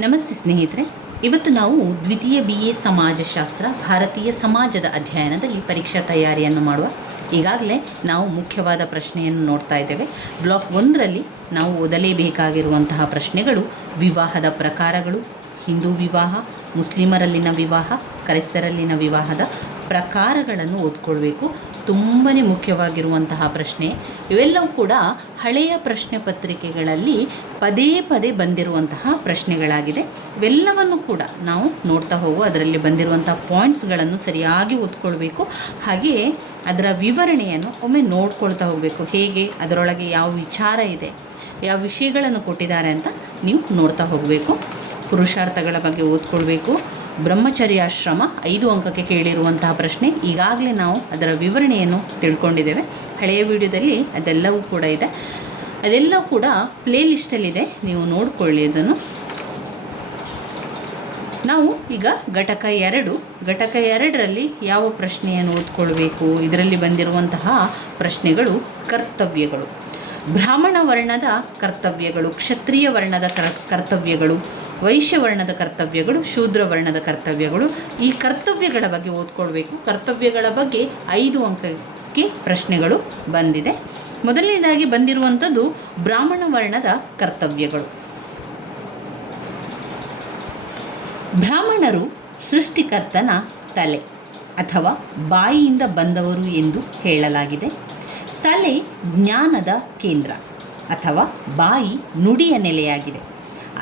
ನಮಸ್ತೆ ಸ್ನೇಹಿತರೆ, ಇವತ್ತು ನಾವು ದ್ವಿತೀಯ BA ಸಮಾಜಶಾಸ್ತ್ರ ಭಾರತೀಯ ಸಮಾಜದ ಅಧ್ಯಯನದಲ್ಲಿ ಪರೀಕ್ಷಾ ತಯಾರಿಯನ್ನು ಮಾಡುವ. ಈಗಾಗಲೇ ನಾವು ಮುಖ್ಯವಾದ ಪ್ರಶ್ನೆಯನ್ನು ನೋಡ್ತಾ ಇದ್ದೇವೆ. ಬ್ಲಾಕ್ 1ರಲ್ಲಿ ನಾವು ಓದಲೇಬೇಕಾಗಿರುವಂತಹ ಪ್ರಶ್ನೆಗಳು ವಿವಾಹದ ಪ್ರಕಾರಗಳು, ಹಿಂದೂ ವಿವಾಹ, ಮುಸ್ಲಿಮರಲ್ಲಿನ ವಿವಾಹ, ಕ್ರೈಸ್ತರಲ್ಲಿನ ವಿವಾಹದ ಪ್ರಕಾರಗಳನ್ನು ಓದ್ಕೊಳ್ಬೇಕು. ತುಂಬಾ ಮುಖ್ಯವಾಗಿರುವಂತಹ ಪ್ರಶ್ನೆ. ಇವೆಲ್ಲವೂ ಕೂಡ ಹಳೆಯ ಪ್ರಶ್ನೆ ಪತ್ರಿಕೆಗಳಲ್ಲಿ ಪದೇ ಪದೇ ಬಂದಿರುವಂತಹ ಪ್ರಶ್ನೆಗಳಾಗಿದೆ. ಇವೆಲ್ಲವನ್ನು ಕೂಡ ನಾವು ನೋಡ್ತಾ ಹೋಗುವ. ಅದರಲ್ಲಿ ಬಂದಿರುವಂತಹ ಪಾಯಿಂಟ್ಸ್ಗಳನ್ನು ಸರಿಯಾಗಿ ಓದ್ಕೊಳ್ಬೇಕು. ಹಾಗೆಯೇ ಅದರ ವಿವರಣೆಯನ್ನು ಒಮ್ಮೆ ನೋಡ್ಕೊಳ್ತಾ ಹೋಗಬೇಕು. ಹೇಗೆ ಅದರೊಳಗೆ ಯಾವ ವಿಚಾರ ಇದೆ, ಯಾವ ವಿಷಯಗಳನ್ನು ಕೊಟ್ಟಿದ್ದಾರೆ ಅಂತ ನೀವು ನೋಡ್ತಾ ಹೋಗಬೇಕು. ಪುರುಷಾರ್ಥಗಳ ಬಗ್ಗೆ ಓದ್ಕೊಳ್ಬೇಕು. ಬ್ರಹ್ಮಚರ್ಯಾಶ್ರಮ 5 ಅಂಕಕ್ಕೆ ಕೇಳಿರುವಂತಹ ಪ್ರಶ್ನೆ. ಈಗಾಗಲೇ ನಾವು ಅದರ ವಿವರಣೆಯನ್ನು ತಿಳ್ಕೊಂಡಿದ್ದೇವೆ. ಹಳೆಯ ವಿಡಿಯೋದಲ್ಲಿ ಅದೆಲ್ಲವೂ ಕೂಡ ಇದೆ. ಅದೆಲ್ಲವೂ ಕೂಡ ಪ್ಲೇ ಲಿಸ್ಟಲ್ಲಿದೆ, ನೀವು ನೋಡಿಕೊಳ್ಳಿ ಅದನ್ನು. ನಾವು ಈಗ ಘಟಕ 2ರಲ್ಲಿ ಯಾವ ಪ್ರಶ್ನೆಯನ್ನು ಓದ್ಕೊಳ್ಬೇಕು. ಇದರಲ್ಲಿ ಬಂದಿರುವಂತಹ ಪ್ರಶ್ನೆಗಳು ಕರ್ತವ್ಯಗಳು. ಬ್ರಾಹ್ಮಣ ವರ್ಣದ ಕರ್ತವ್ಯಗಳು, ಕ್ಷತ್ರಿಯ ವರ್ಣದ ಕರ್ತವ್ಯಗಳು, ವೈಶ್ಯ ವರ್ಣದ ಕರ್ತವ್ಯಗಳು, ಶೂದ್ರ ವರ್ಣದ ಕರ್ತವ್ಯಗಳು. ಈ ಕರ್ತವ್ಯಗಳ ಬಗ್ಗೆ ಓದ್ಕೊಳ್ಬೇಕು. ಕರ್ತವ್ಯಗಳ ಬಗ್ಗೆ 5 ಅಂಕಕ್ಕೆ ಪ್ರಶ್ನೆಗಳು ಬಂದಿದೆ. ಮೊದಲನೇದಾಗಿ ಬಂದಿರುವಂಥದ್ದು ಬ್ರಾಹ್ಮಣ ವರ್ಣದ ಕರ್ತವ್ಯಗಳು. ಬ್ರಾಹ್ಮಣರು ಸೃಷ್ಟಿಕರ್ತನ ತಲೆ ಅಥವಾ ಬಾಯಿಯಿಂದ ಬಂದವರು ಎಂದು ಹೇಳಲಾಗಿದೆ. ತಲೆ ಜ್ಞಾನದ ಕೇಂದ್ರ ಅಥವಾ ಬಾಯಿ ನುಡಿಯ ನೆಲೆಯಾಗಿದೆ.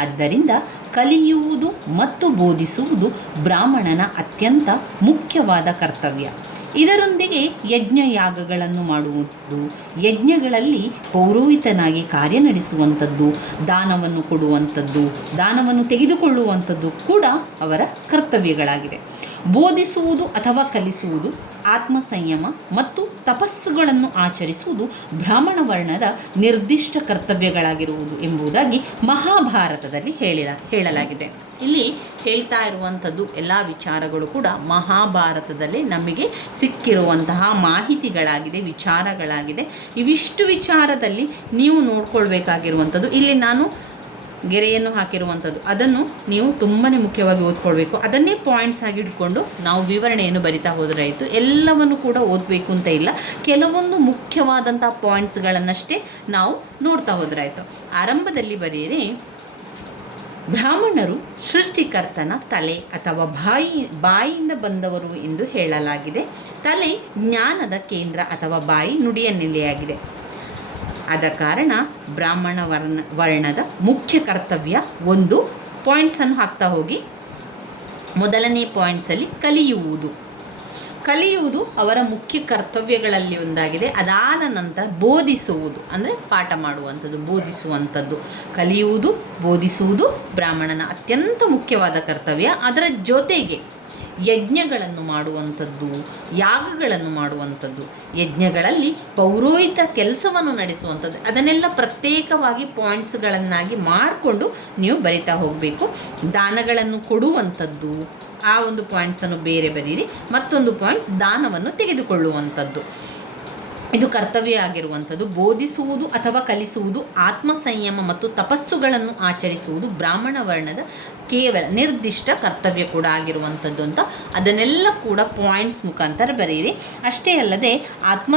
ಆದ್ದರಿಂದ ಕಲಿಯುವುದು ಮತ್ತು ಬೋಧಿಸುವುದು ಬ್ರಾಹ್ಮಣನ ಅತ್ಯಂತ ಮುಖ್ಯವಾದ ಕರ್ತವ್ಯ. ಇದರೊಂದಿಗೆ ಯಜ್ಞಯಾಗಗಳನ್ನು ಮಾಡುವುದು, ಯಜ್ಞಗಳಲ್ಲಿ ಪೌರೋಹಿತನಾಗಿ ಕಾರ್ಯನಡೆಸುವಂಥದ್ದು, ದಾನವನ್ನು ಕೊಡುವಂಥದ್ದು, ದಾನವನ್ನು ತೆಗೆದುಕೊಳ್ಳುವಂಥದ್ದು ಕೂಡ ಅವರ ಕರ್ತವ್ಯಗಳಾಗಿದೆ. ಬೋಧಿಸುವುದು ಅಥವಾ ಕಲಿಸುವುದು, ಆತ್ಮ ಸಂಯಮ ಮತ್ತು ತಪಸ್ಸುಗಳನ್ನು ಆಚರಿಸುವುದು ಬ್ರಾಹ್ಮಣ ವರ್ಣದ ನಿರ್ದಿಷ್ಟ ಕರ್ತವ್ಯಗಳಾಗಿರುವುದು ಎಂಬುದಾಗಿ ಮಹಾಭಾರತದಲ್ಲಿ ಹೇಳಲಾಗಿದೆ. ಇಲ್ಲಿ ಹೇಳ್ತಾ ಇರುವಂಥದ್ದು ಎಲ್ಲ ವಿಚಾರಗಳು ಕೂಡ ಮಹಾಭಾರತದಲ್ಲಿ ನಮಗೆ ಸಿಕ್ಕಿರುವಂತಹ ಮಾಹಿತಿಗಳಾಗಿದೆ, ವಿಚಾರಗಳಾಗಿದೆ. ಇವಿಷ್ಟು ವಿಚಾರದಲ್ಲಿ ನೀವು ನೋಡ್ಕೊಳ್ಬೇಕಾಗಿರುವಂಥದ್ದು, ಇಲ್ಲಿ ನಾನು ಗೆರೆಯನ್ನು ಹಾಕಿರುವಂಥದ್ದು, ಅದನ್ನು ನೀವು ತುಂಬಾ ಮುಖ್ಯವಾಗಿ ಓದ್ಕೊಳ್ಬೇಕು. ಅದನ್ನೇ ಪಾಯಿಂಟ್ಸ್ ಆಗಿ ಇಟ್ಕೊಂಡು ನಾವು ವಿವರಣೆಯನ್ನು ಬರಿತಾ ಹೋದರೆ ಆಯಿತು. ಎಲ್ಲವನ್ನು ಕೂಡ ಓದಬೇಕು ಅಂತ ಇಲ್ಲ, ಕೆಲವೊಂದು ಮುಖ್ಯವಾದಂಥ ಪಾಯಿಂಟ್ಸ್ಗಳನ್ನಷ್ಟೇ ನಾವು ನೋಡ್ತಾ ಹೋದರೆ ಆಯಿತು. ಆರಂಭದಲ್ಲಿ ಬರೆಯಿರಿ, ಬ್ರಾಹ್ಮಣರು ಸೃಷ್ಟಿಕರ್ತನ ತಲೆ ಅಥವಾ ಬಾಯಿಯಿಂದ ಬಂದವರು ಎಂದು ಹೇಳಲಾಗಿದೆ. ತಲೆ ಜ್ಞಾನದ ಕೇಂದ್ರ ಅಥವಾ ಬಾಯಿ ನುಡಿಯ ನೆಲೆಯಾಗಿದೆ. ಆದ ಕಾರಣ ಬ್ರಾಹ್ಮಣ ವರ್ಣದ ಮುಖ್ಯ ಕರ್ತವ್ಯ 1 ಪಾಯಿಂಟ್ಸನ್ನು ಹಾಕ್ತಾ ಹೋಗಿ. ಮೊದಲನೇ ಪಾಯಿಂಟ್ಸಲ್ಲಿ ಕಲಿಯುವುದು ಅವರ ಮುಖ್ಯ ಕರ್ತವ್ಯಗಳಲ್ಲಿ ಒಂದಾಗಿದೆ. ಅದಾದ ನಂತರ ಬೋಧಿಸುವುದು ಅಂದರೆ ಪಾಠ ಮಾಡುವಂಥದ್ದು, ಬೋಧಿಸುವಂಥದ್ದು. ಕಲಿಯುವುದು, ಬೋಧಿಸುವುದು ಬ್ರಾಹ್ಮಣನ ಅತ್ಯಂತ ಮುಖ್ಯವಾದ ಕರ್ತವ್ಯ. ಅದರ ಜೊತೆಗೆ ಯಜ್ಞಗಳನ್ನು ಮಾಡುವಂಥದ್ದು, ಯಾಗಗಳನ್ನು ಮಾಡುವಂಥದ್ದು, ಯಜ್ಞಗಳಲ್ಲಿ ಪೌರೋಹಿತ ಕೆಲಸವನ್ನು ನಡೆಸುವಂಥದ್ದು, ಅದನ್ನೆಲ್ಲ ಪ್ರತ್ಯೇಕವಾಗಿ ಪಾಯಿಂಟ್ಸ್ಗಳನ್ನಾಗಿ ಮಾಡಿಕೊಂಡು ನೀವು ಬರಿತಾ ಹೋಗಬೇಕು. ದಾನಗಳನ್ನು ಕೊಡುವಂಥದ್ದು, ಆ ಒಂದು ಪಾಯಿಂಟ್ಸನ್ನು ಬೇರೆ ಬರೀರಿ. ಮತ್ತೊಂದು ಪಾಯಿಂಟ್ಸ್ ದಾನವನ್ನು ತೆಗೆದುಕೊಳ್ಳುವಂಥದ್ದು, ಇದು ಕರ್ತವ್ಯ ಆಗಿರುವಂಥದ್ದು. ಬೋಧಿಸುವುದು ಅಥವಾ ಕಲಿಸುವುದು, ಆತ್ಮ ಸಂಯಮ ಮತ್ತು ತಪಸ್ಸುಗಳನ್ನು ಆಚರಿಸುವುದು ಬ್ರಾಹ್ಮಣ ವರ್ಣದ ಕೇವಲ ನಿರ್ದಿಷ್ಟ ಕರ್ತವ್ಯ ಕೂಡ ಆಗಿರುವಂಥದ್ದು ಅಂತ ಅದನ್ನೆಲ್ಲ ಕೂಡ ಪಾಯಿಂಟ್ಸ್ ಮುಖಾಂತರ ಬರೆಯಿರಿ. ಅಷ್ಟೇ ಅಲ್ಲದೆ ಆತ್ಮ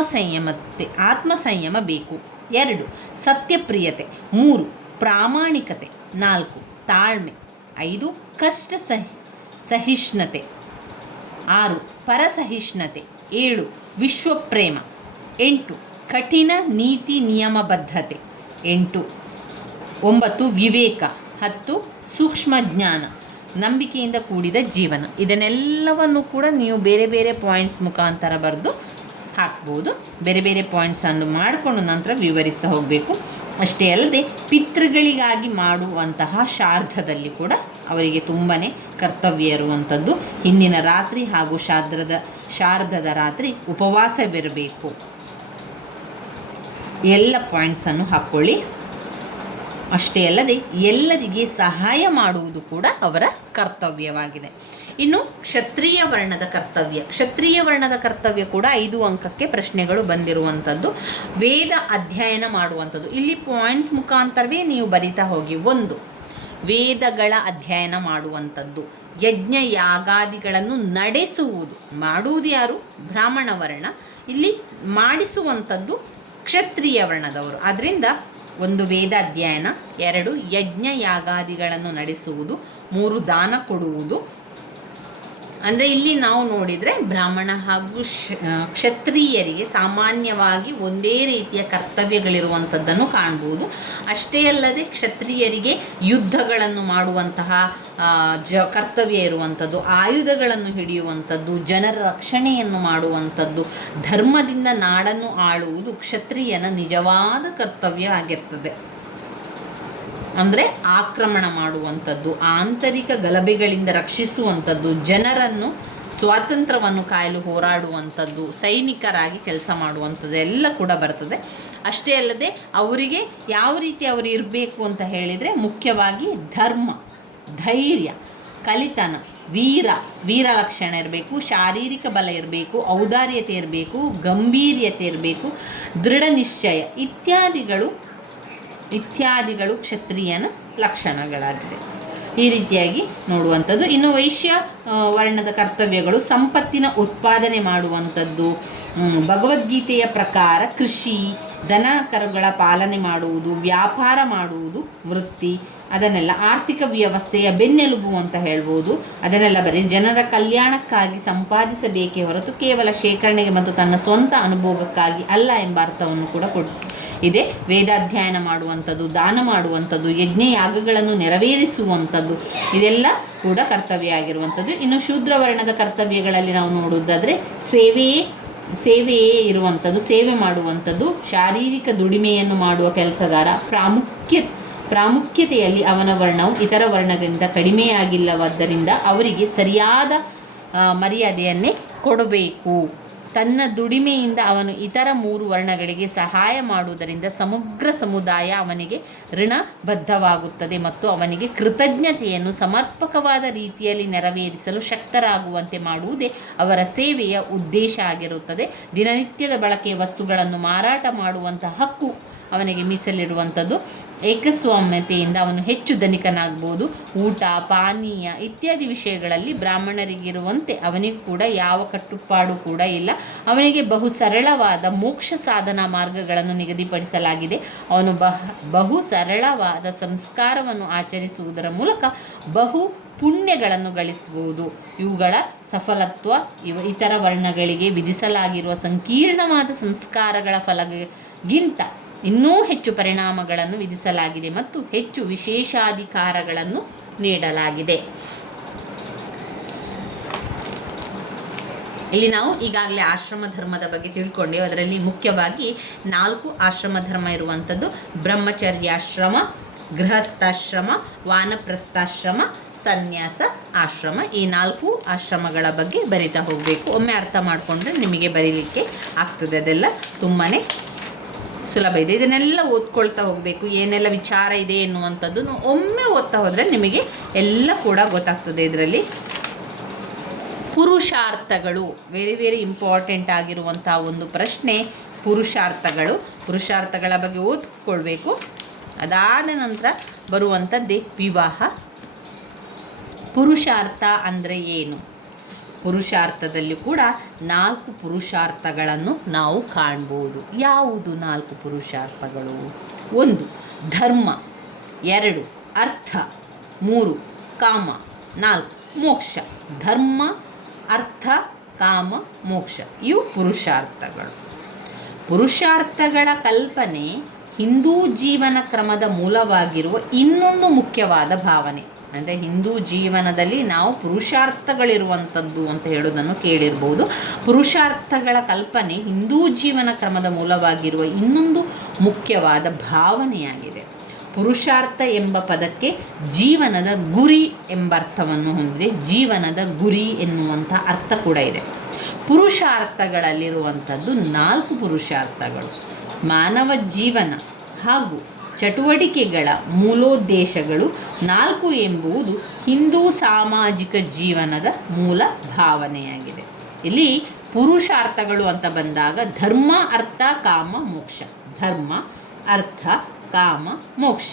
ಸಂಯಮ ಬೇಕು. 2 ಸತ್ಯಪ್ರಿಯತೆ, 3 ಪ್ರಾಮಾಣಿಕತೆ, 4 ತಾಳ್ಮೆ, 5 ಕಷ್ಟ ಸಹಿಷ್ಣುತೆ, 6 ಪರಸಹಿಷ್ಣುತೆ, 7 ವಿಶ್ವಪ್ರೇಮ, 8 ಕಠಿಣ ನೀತಿ ನಿಯಮಬದ್ಧತೆ, 9 ವಿವೇಕ, 10 ಸೂಕ್ಷ್ಮ ಜ್ಞಾನ, ನಂಬಿಕೆಯಿಂದ ಕೂಡಿದ ಜೀವನ. ಇದನ್ನೆಲ್ಲವನ್ನು ಕೂಡ ನೀವು ಬೇರೆ ಬೇರೆ ಪಾಯಿಂಟ್ಸ್ ಮುಖಾಂತರ ಬರೆದು ಹಾಕ್ಬೋದು. ಬೇರೆ ಬೇರೆ ಪಾಯಿಂಟ್ಸನ್ನು ಮಾಡಿಕೊಂಡು ನಂತರ ವಿವರಿಸ್ತಾ ಹೋಗಬೇಕು. ಅಷ್ಟೇ ಅಲ್ಲದೆ ಪಿತೃಗಳಿಗಾಗಿ ಮಾಡುವಂತಹ ಶ್ರಾದ್ದದಲ್ಲಿ ಕೂಡ ಅವರಿಗೆ ತುಂಬಾ ಕರ್ತವ್ಯ ಇರುವಂಥದ್ದು. ಹಿಂದಿನ ರಾತ್ರಿ ಹಾಗೂ ಶ್ರಾದ್ದದ ರಾತ್ರಿ ಉಪವಾಸವಿರಬೇಕು. ಎಲ್ಲ ಪಾಯಿಂಟ್ಸನ್ನು ಹಾಕ್ಕೊಳ್ಳಿ. ಅಷ್ಟೇ ಅಲ್ಲದೆ ಎಲ್ಲರಿಗೆ ಸಹಾಯ ಮಾಡುವುದು ಕೂಡ ಅವರ ಕರ್ತವ್ಯವಾಗಿದೆ. ಇನ್ನು ಕ್ಷತ್ರಿಯ ವರ್ಣದ ಕರ್ತವ್ಯ ಕೂಡ 5 ಅಂಕಕ್ಕೆ ಪ್ರಶ್ನೆಗಳು ಬಂದಿರುವಂಥದ್ದು. ವೇದ ಅಧ್ಯಯನ ಮಾಡುವಂಥದ್ದು. ಇಲ್ಲಿ ಪಾಯಿಂಟ್ಸ್ ಮುಖಾಂತರವೇ ನೀವು ಬರಿತಾ ಹೋಗಿ. 1 ವೇದಗಳ ಅಧ್ಯಯನ ಮಾಡುವಂಥದ್ದು, ಯಜ್ಞ ಯಾಗಾದಿಗಳನ್ನು ನಡೆಸುವುದು. ಮಾಡುವುದು ಯಾರು? ಬ್ರಾಹ್ಮಣ ವರ್ಣ. ಇಲ್ಲಿ ಮಾಡಿಸುವಂಥದ್ದು ಕ್ಷತ್ರಿಯ ವರ್ಣದವರು. ಆದ್ದರಿಂದ 1 ವೇದ ಅಧ್ಯಯನ, 2 ಯಜ್ಞ ಯಾಗಾದಿಗಳನ್ನು ನಡೆಸುವುದು, 3 ದಾನ ಕೊಡುವುದು. ಅಂದರೆ ಇಲ್ಲಿ ನಾವು ನೋಡಿದರೆ ಬ್ರಾಹ್ಮಣ ಹಾಗೂ ಕ್ಷತ್ರಿಯರಿಗೆ ಸಾಮಾನ್ಯವಾಗಿ ಒಂದೇ ರೀತಿಯ ಕರ್ತವ್ಯಗಳಿರುವಂಥದ್ದನ್ನು ಕಾಣ್ಬೋದು. ಅಷ್ಟೇ ಅಲ್ಲದೆ ಕ್ಷತ್ರಿಯರಿಗೆ ಯುದ್ಧಗಳನ್ನು ಮಾಡುವಂತಹ ಕರ್ತವ್ಯ ಇರುವಂಥದ್ದು, ಆಯುಧಗಳನ್ನು ಹಿಡಿಯುವಂಥದ್ದು, ಜನರ ರಕ್ಷಣೆಯನ್ನು ಮಾಡುವಂಥದ್ದು, ಧರ್ಮದಿಂದ ನಾಡನ್ನು ಆಳುವುದು ಕ್ಷತ್ರಿಯನ ನಿಜವಾದ ಕರ್ತವ್ಯ ಆಗಿರ್ತದೆ. ಅಂದರೆ ಆಕ್ರಮಣ ಮಾಡುವಂಥದ್ದು, ಆಂತರಿಕ ಗಲಭೆಗಳಿಂದ ರಕ್ಷಿಸುವಂಥದ್ದು, ಜನರನ್ನು ಸ್ವಾತಂತ್ರ್ಯವನ್ನು ಕಾಯಲು ಹೋರಾಡುವಂಥದ್ದು, ಸೈನಿಕರಾಗಿ ಕೆಲಸ ಮಾಡುವಂಥದ್ದು ಎಲ್ಲ ಕೂಡ ಬರ್ತದೆ. ಅಷ್ಟೇ ಅಲ್ಲದೆ ಅವರಿಗೆ ಯಾವ ರೀತಿ ಅವರು ಇರಬೇಕು ಅಂತ ಹೇಳಿದರೆ, ಮುಖ್ಯವಾಗಿ ಧರ್ಮ, ಧೈರ್ಯ, ಕಲಿತನ, ವೀರ ಲಕ್ಷಣ ಇರಬೇಕು, ಶಾರೀರಿಕ ಬಲ ಇರಬೇಕು, ಔದಾರ್ಯತೆ ಇರಬೇಕು, ಗಂಭೀರ್ಯತೆ ಇರಬೇಕು, ದೃಢ ನಿಶ್ಚಯ ಇತ್ಯಾದಿಗಳು ಕ್ಷತ್ರಿಯನ ಲಕ್ಷಣಗಳಾಗಿದೆ. ಈ ರೀತಿಯಾಗಿ ನೋಡುವಂಥದ್ದು. ಇನ್ನು ವೈಶ್ಯ ವರ್ಣದ ಕರ್ತವ್ಯಗಳು ಸಂಪತ್ತಿನ ಉತ್ಪಾದನೆ ಮಾಡುವಂಥದ್ದು, ಭಗವದ್ಗೀತೆಯ ಪ್ರಕಾರ ಕೃಷಿ, ದನ ಕರುಗಳ ಪಾಲನೆ ಮಾಡುವುದು, ವ್ಯಾಪಾರ ಮಾಡುವುದು ವೃತ್ತಿ, ಅದನ್ನೆಲ್ಲ ಆರ್ಥಿಕ ವ್ಯವಸ್ಥೆಯ ಬೆನ್ನೆಲುಬು ಅಂತ ಹೇಳ್ಬೋದು. ಅದನ್ನೆಲ್ಲ ಬರೀ ಜನರ ಕಲ್ಯಾಣಕ್ಕಾಗಿ ಸಂಪಾದಿಸಬೇಕೇ ಹೊರತು ಕೇವಲ ಶೇಖರಣೆಗೆ ಮತ್ತು ತನ್ನ ಸ್ವಂತ ಅನುಭೋಗಕ್ಕಾಗಿ ಅಲ್ಲ ಎಂಬ ಅರ್ಥವನ್ನು ಕೂಡ ಇದೆ. ವೇದಾಧ್ಯಯನ ಮಾಡುವಂಥದ್ದು, ದಾನ ಮಾಡುವಂಥದ್ದು, ಯಜ್ಞ ಯಾಗಗಳನ್ನು ನೆರವೇರಿಸುವಂಥದ್ದು, ಇದೆಲ್ಲ ಕೂಡ ಕರ್ತವ್ಯ ಆಗಿರುವಂಥದ್ದು. ಇನ್ನು ಶೂದ್ರ ವರ್ಣದ ಕರ್ತವ್ಯಗಳಲ್ಲಿ ನಾವು ನೋಡುವುದಾದರೆ ಸೇವೆಯೇ ಇರುವಂಥದ್ದು, ಸೇವೆ ಮಾಡುವಂಥದ್ದು, ಶಾರೀರಿಕ ದುಡಿಮೆಯನ್ನು ಮಾಡುವ ಕೆಲಸಗಾರ, ಪ್ರಾಮುಖ್ಯತೆಯಲ್ಲಿ ಅವನ ವರ್ಣವು ಇತರ ವರ್ಣಗಳಿಂದ ಕಡಿಮೆಯಾಗಿಲ್ಲವಾದ್ದರಿಂದ ಅವರಿಗೆ ಸರಿಯಾದ ಮರ್ಯಾದೆಯನ್ನೇ ಕೊಡಬೇಕು. ತನ್ನ ದುಡಿಮೆಯಿಂದ ಅವನು ಇತರ 3 ವರ್ಣಗಳಿಗೆ ಸಹಾಯ ಮಾಡುವುದರಿಂದ ಸಮಗ್ರ ಸಮುದಾಯ ಅವನಿಗೆ ಋಣಬದ್ಧವಾಗುತ್ತದೆ ಮತ್ತು ಅವನಿಗೆ ಕೃತಜ್ಞತೆಯನ್ನು ಸಮರ್ಪಕವಾದ ರೀತಿಯಲ್ಲಿ ನೆರವೇರಿಸಲು ಶಕ್ತರಾಗುವಂತೆ ಮಾಡುವುದೇ ಅವರ ಸೇವೆಯ ಉದ್ದೇಶ ಆಗಿರುತ್ತದೆ. ದಿನನಿತ್ಯದ ಬಳಕೆಯ ವಸ್ತುಗಳನ್ನು ಮಾರಾಟ ಮಾಡುವಂತಹ ಹಕ್ಕು ಅವನಿಗೆ ಮೀಸಲಿರುವಂಥದ್ದು. ಏಕಸ್ವಾಮ್ಯತೆಯಿಂದ ಅವನು ಹೆಚ್ಚು ಧನಿಕನಾಗ್ಬೋದು. ಊಟ, ಪಾನೀಯ ಇತ್ಯಾದಿ ವಿಷಯಗಳಲ್ಲಿ ಬ್ರಾಹ್ಮಣರಿಗಿರುವಂತೆ ಅವನಿಗೂ ಕೂಡ ಯಾವ ಕಟ್ಟುಪಾಡು ಕೂಡ ಇಲ್ಲ. ಅವನಿಗೆ ಬಹು ಸರಳವಾದ ಮೋಕ್ಷ ಸಾಧನಾ ಮಾರ್ಗಗಳನ್ನು ನಿಗದಿಪಡಿಸಲಾಗಿದೆ. ಅವನು ಬಹು ಸರಳವಾದ ಸಂಸ್ಕಾರವನ್ನು ಆಚರಿಸುವುದರ ಮೂಲಕ ಬಹು ಪುಣ್ಯಗಳನ್ನು ಗಳಿಸಬಹುದು. ಇವುಗಳ ಸಫಲತ್ವ ಇತರ ವರ್ಣಗಳಿಗೆ ವಿಧಿಸಲಾಗಿರುವ ಸಂಕೀರ್ಣವಾದ ಸಂಸ್ಕಾರಗಳ ಫಲಗಿಂತ ಇನ್ನೂ ಹೆಚ್ಚು ಪರಿಣಾಮಗಳನ್ನು ವಿಧಿಸಲಾಗಿದೆ ಮತ್ತು ಹೆಚ್ಚು ವಿಶೇಷಾಧಿಕಾರಗಳನ್ನು ನೀಡಲಾಗಿದೆ. ಇಲ್ಲಿ ನಾವು ಈಗಾಗಲೇ ಆಶ್ರಮ ಧರ್ಮದ ಬಗ್ಗೆ ತಿಳ್ಕೊಂಡೆವು. ಅದರಲ್ಲಿ ಮುಖ್ಯವಾಗಿ 4 ಆಶ್ರಮ ಧರ್ಮ ಇರುವಂಥದ್ದು: ಬ್ರಹ್ಮಚರ್ಯಾಶ್ರಮ, ಗೃಹಸ್ಥಾಶ್ರಮ, ವಾನಪ್ರಸ್ಥಾಶ್ರಮ, ಸನ್ಯಾಸ ಆಶ್ರಮ. ಈ 4 ಆಶ್ರಮಗಳ ಬಗ್ಗೆ ಬರಿತಾ ಹೋಗಬೇಕು. ಒಮ್ಮೆ ಅರ್ಥ ಮಾಡಿಕೊಂಡ್ರೆ ನಿಮಗೆ ಬರೀಲಿಕ್ಕೆ ಆಗ್ತದೆ. ಅದೆಲ್ಲ ತುಂಬಾ ಸುಲಭ ಇದೆ. ಇದನ್ನೆಲ್ಲ ಓದ್ಕೊಳ್ತಾ ಹೋಗಬೇಕು. ಏನೆಲ್ಲ ವಿಚಾರ ಇದೆ ಎನ್ನುವಂಥದ್ದು ಒಮ್ಮೆ ಓದ್ತಾ ಹೋದರೆ ನಿಮಗೆ ಎಲ್ಲ ಕೂಡ ಗೊತ್ತಾಗ್ತದೆ. ಇದರಲ್ಲಿ ಪುರುಷಾರ್ಥಗಳು ವೆರಿ ಇಂಪಾರ್ಟೆಂಟ್ ಆಗಿರುವಂಥ ಒಂದು ಪ್ರಶ್ನೆ. ಪುರುಷಾರ್ಥಗಳ ಬಗ್ಗೆ ಓದ್ಕೊಳ್ಬೇಕು. ಅದಾದ ನಂತರ ಬರುವಂಥದ್ದೇ ವಿವಾಹ. ಪುರುಷಾರ್ಥ ಅಂದರೆ ಏನು? ಪುರುಷಾರ್ಥದಲ್ಲಿ ಕೂಡ 4 ಪುರುಷಾರ್ಥಗಳನ್ನು ನಾವು ಕಾಣ್ಬೋದು. ಯಾವುದು 4 ಪುರುಷಾರ್ಥಗಳು? 1 ಧರ್ಮ, 2 ಅರ್ಥ, 3 ಕಾಮ, 4 ಮೋಕ್ಷ. ಧರ್ಮ, ಅರ್ಥ, ಕಾಮ, ಮೋಕ್ಷ ಇವು ಪುರುಷಾರ್ಥಗಳ ಕಲ್ಪನೆ ಹಿಂದೂ ಜೀವನ ಕ್ರಮದ ಮೂಲವಾಗಿರುವ ಇನ್ನೊಂದು ಮುಖ್ಯವಾದ ಭಾವನೆ. ಅಂದರೆ ಹಿಂದೂ ಜೀವನದಲ್ಲಿ ನಾವು ಪುರುಷಾರ್ಥಗಳಿರುವಂಥದ್ದು ಅಂತ ಹೇಳೋದನ್ನು ಕೇಳಿರ್ಬೋದು. ಪುರುಷಾರ್ಥಗಳ ಕಲ್ಪನೆ ಹಿಂದೂ ಜೀವನ ಕ್ರಮದ ಮೂಲವಾಗಿರುವ ಇನ್ನೊಂದು ಮುಖ್ಯವಾದ ಭಾವನೆಯಾಗಿದೆ. ಪುರುಷಾರ್ಥ ಎಂಬ ಪದಕ್ಕೆ ಜೀವನದ ಗುರಿ ಎಂಬ ಅರ್ಥವನ್ನು ಹೊಂದಿದೆ. ಜೀವನದ ಗುರಿ ಎನ್ನುವಂಥ ಅರ್ಥ ಕೂಡ ಇದೆ. ಪುರುಷಾರ್ಥಗಳಲ್ಲಿರುವಂಥದ್ದು 4 ಪುರುಷಾರ್ಥಗಳು. ಮಾನವ ಜೀವನ ಹಾಗೂ ಚಟುವಟಿಕೆಗಳ ಮೂಲೋದ್ದೇಶಗಳು 4 ಎಂಬುದು ಹಿಂದೂ ಸಾಮಾಜಿಕ ಜೀವನದ ಮೂಲ ಭಾವನೆಯಾಗಿದೆ. ಇಲ್ಲಿ ಪುರುಷಾರ್ಥಗಳು ಅಂತ ಬಂದಾಗ ಧರ್ಮ, ಅರ್ಥ, ಕಾಮ, ಮೋಕ್ಷ. ಧರ್ಮ, ಅರ್ಥ, ಕಾಮ, ಮೋಕ್ಷ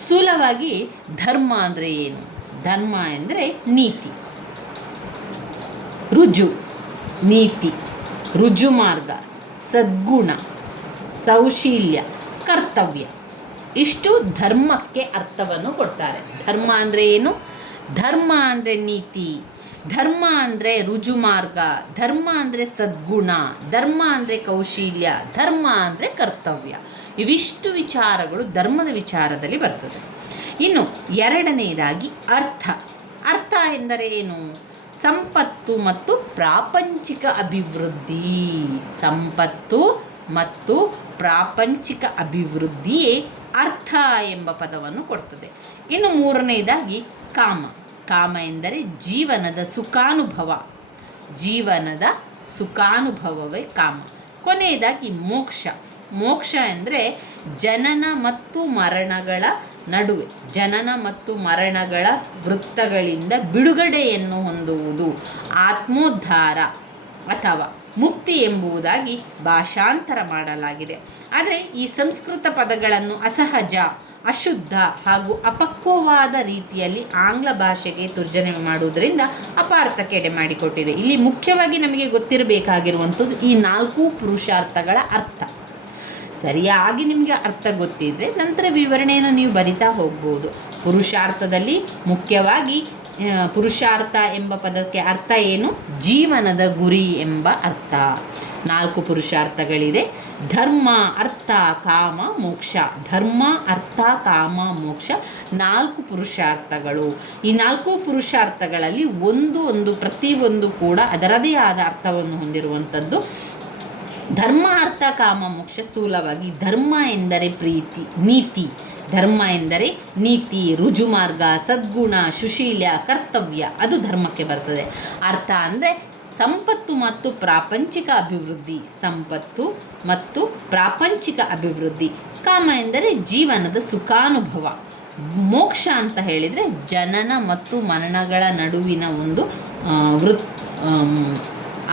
ಸ್ಥೂಲವಾಗಿ ಧರ್ಮ ಅಂದರೆ ಏನು? ಧರ್ಮ ಎಂದರೆ ನೀತಿ, ರುಜು ನೀತಿ, ರುಜು ಮಾರ್ಗ, ಸದ್ಗುಣ, ಸೌಶೀಲ್ಯ, ಕರ್ತವ್ಯ. ಇಷ್ಟು ಧರ್ಮಕ್ಕೆ ಅರ್ಥವನ್ನು ಕೊಡ್ತಾರೆ. ಧರ್ಮ ಅಂದರೆ ಏನು? ಧರ್ಮ ಅಂದರೆ ನೀತಿ, ಧರ್ಮ ಅಂದರೆ ರುಜು ಮಾರ್ಗ, ಧರ್ಮ ಅಂದರೆ ಸದ್ಗುಣ, ಧರ್ಮ ಅಂದರೆ ಕೌಶಲ್ಯ, ಧರ್ಮ ಅಂದರೆ ಕರ್ತವ್ಯ. ಇವಿಷ್ಟು ವಿಚಾರಗಳು ಧರ್ಮದ ವಿಚಾರದಲ್ಲಿ ಬರ್ತದೆ. ಇನ್ನು ಎರಡನೆಯದಾಗಿ ಅರ್ಥ. ಅರ್ಥ ಎಂದರೆ ಏನು? ಸಂಪತ್ತು ಮತ್ತು ಪ್ರಾಪಂಚಿಕ ಅಭಿವೃದ್ಧಿ. ಸಂಪತ್ತು ಮತ್ತು ಪ್ರಾಪಂಚಿಕ ಅಭಿವೃದ್ಧಿಯೇ ಅರ್ಥ ಎಂಬ ಪದವನ್ನು ಕೊಡ್ತದೆ. ಇನ್ನು ಮೂರನೆಯದಾಗಿ ಕಾಮ. ಕಾಮ ಎಂದರೆ ಜೀವನದ ಸುಖಾನುಭವ. ಜೀವನದ ಸುಖಾನುಭವವೇ ಕಾಮ. ಕೊನೆಯದಾಗಿ ಮೋಕ್ಷ. ಮೋಕ್ಷ ಎಂದರೆ ಜನನ ಮತ್ತು ಮರಣಗಳ ನಡುವೆ, ಜನನ ಮತ್ತು ಮರಣಗಳ ವೃತ್ತಗಳಿಂದ ಬಿಡುಗಡೆಯನ್ನು ಹೊಂದುವುದು, ಆತ್ಮೋದ್ಧಾರ ಅಥವಾ ಮುಕ್ತಿ ಎಂಬುದಾಗಿ ಭಾಷಾಂತರ ಮಾಡಲಾಗಿದೆ. ಆದರೆ ಈ ಸಂಸ್ಕೃತ ಪದಗಳನ್ನು ಅಸಹಜ, ಅಶುದ್ಧ ಹಾಗೂ ಅಪಕ್ವವಾದ ರೀತಿಯಲ್ಲಿ ಆಂಗ್ಲ ಭಾಷೆಗೆ ತರ್ಜಮೆ ಮಾಡುವುದರಿಂದ ಅಪಾರ್ಥಕ್ಕೆ ಎಡೆ ಮಾಡಿಕೊಟ್ಟಿದೆ. ಇಲ್ಲಿ ಮುಖ್ಯವಾಗಿ ನಮಗೆ ಗೊತ್ತಿರಬೇಕಾಗಿರುವಂಥದ್ದು ಈ 4 ಪುರುಷಾರ್ಥಗಳ ಅರ್ಥ. ಸರಿಯಾಗಿ ನಿಮಗೆ ಅರ್ಥ ಗೊತ್ತಿದ್ದರೆ ನಂತರ ವಿವರಣೆಯನ್ನು ನೀವು ಬರಿತಾ ಹೋಗ್ಬೋದು. ಪುರುಷಾರ್ಥದಲ್ಲಿ ಮುಖ್ಯವಾಗಿ ಪುರುಷಾರ್ಥ ಎಂಬ ಪದಕ್ಕೆ ಅರ್ಥ ಏನು? ಜೀವನದ ಗುರಿ ಎಂಬ ಅರ್ಥ. 4 ಪುರುಷಾರ್ಥಗಳಿದೆ: ಧರ್ಮ, ಅರ್ಥ, ಕಾಮ, ಮೋಕ್ಷ. ಧರ್ಮ, ಅರ್ಥ, ಕಾಮ, ಮೋಕ್ಷ 4 ಪುರುಷಾರ್ಥಗಳು. ಈ 4 ಪುರುಷಾರ್ಥಗಳಲ್ಲಿ ಒಂದು ಪ್ರತಿಯೊಂದು ಕೂಡ ಅದರದೇ ಆದ ಅರ್ಥವನ್ನು ಹೊಂದಿರುವಂಥದ್ದು. ಧರ್ಮ, ಅರ್ಥ, ಕಾಮ, ಮೋಕ್ಷ ಸ್ಥೂಲವಾಗಿ ಧರ್ಮ ಎಂದರೆ ಪ್ರೀತಿ, ನೀತಿ. ಧರ್ಮ ಎಂದರೆ ನೀತಿ, ರುಜುಮಾರ್ಗ, ಸದ್ಗುಣ, ಸುಶೀಲ್ಯ, ಕರ್ತವ್ಯ, ಅದು ಧರ್ಮಕ್ಕೆ ಬರ್ತದೆ. ಅರ್ಥ ಅಂದರೆ ಸಂಪತ್ತು ಮತ್ತು ಪ್ರಾಪಂಚಿಕ ಅಭಿವೃದ್ಧಿ. ಸಂಪತ್ತು ಮತ್ತು ಪ್ರಾಪಂಚಿಕ ಅಭಿವೃದ್ಧಿ. ಕಾಮ ಎಂದರೆ ಜೀವನದ ಸುಖಾನುಭವ. ಮೋಕ್ಷ ಅಂತ ಹೇಳಿದರೆ ಜನನ ಮತ್ತು ಮರಣಗಳ ನಡುವಿನ ಒಂದು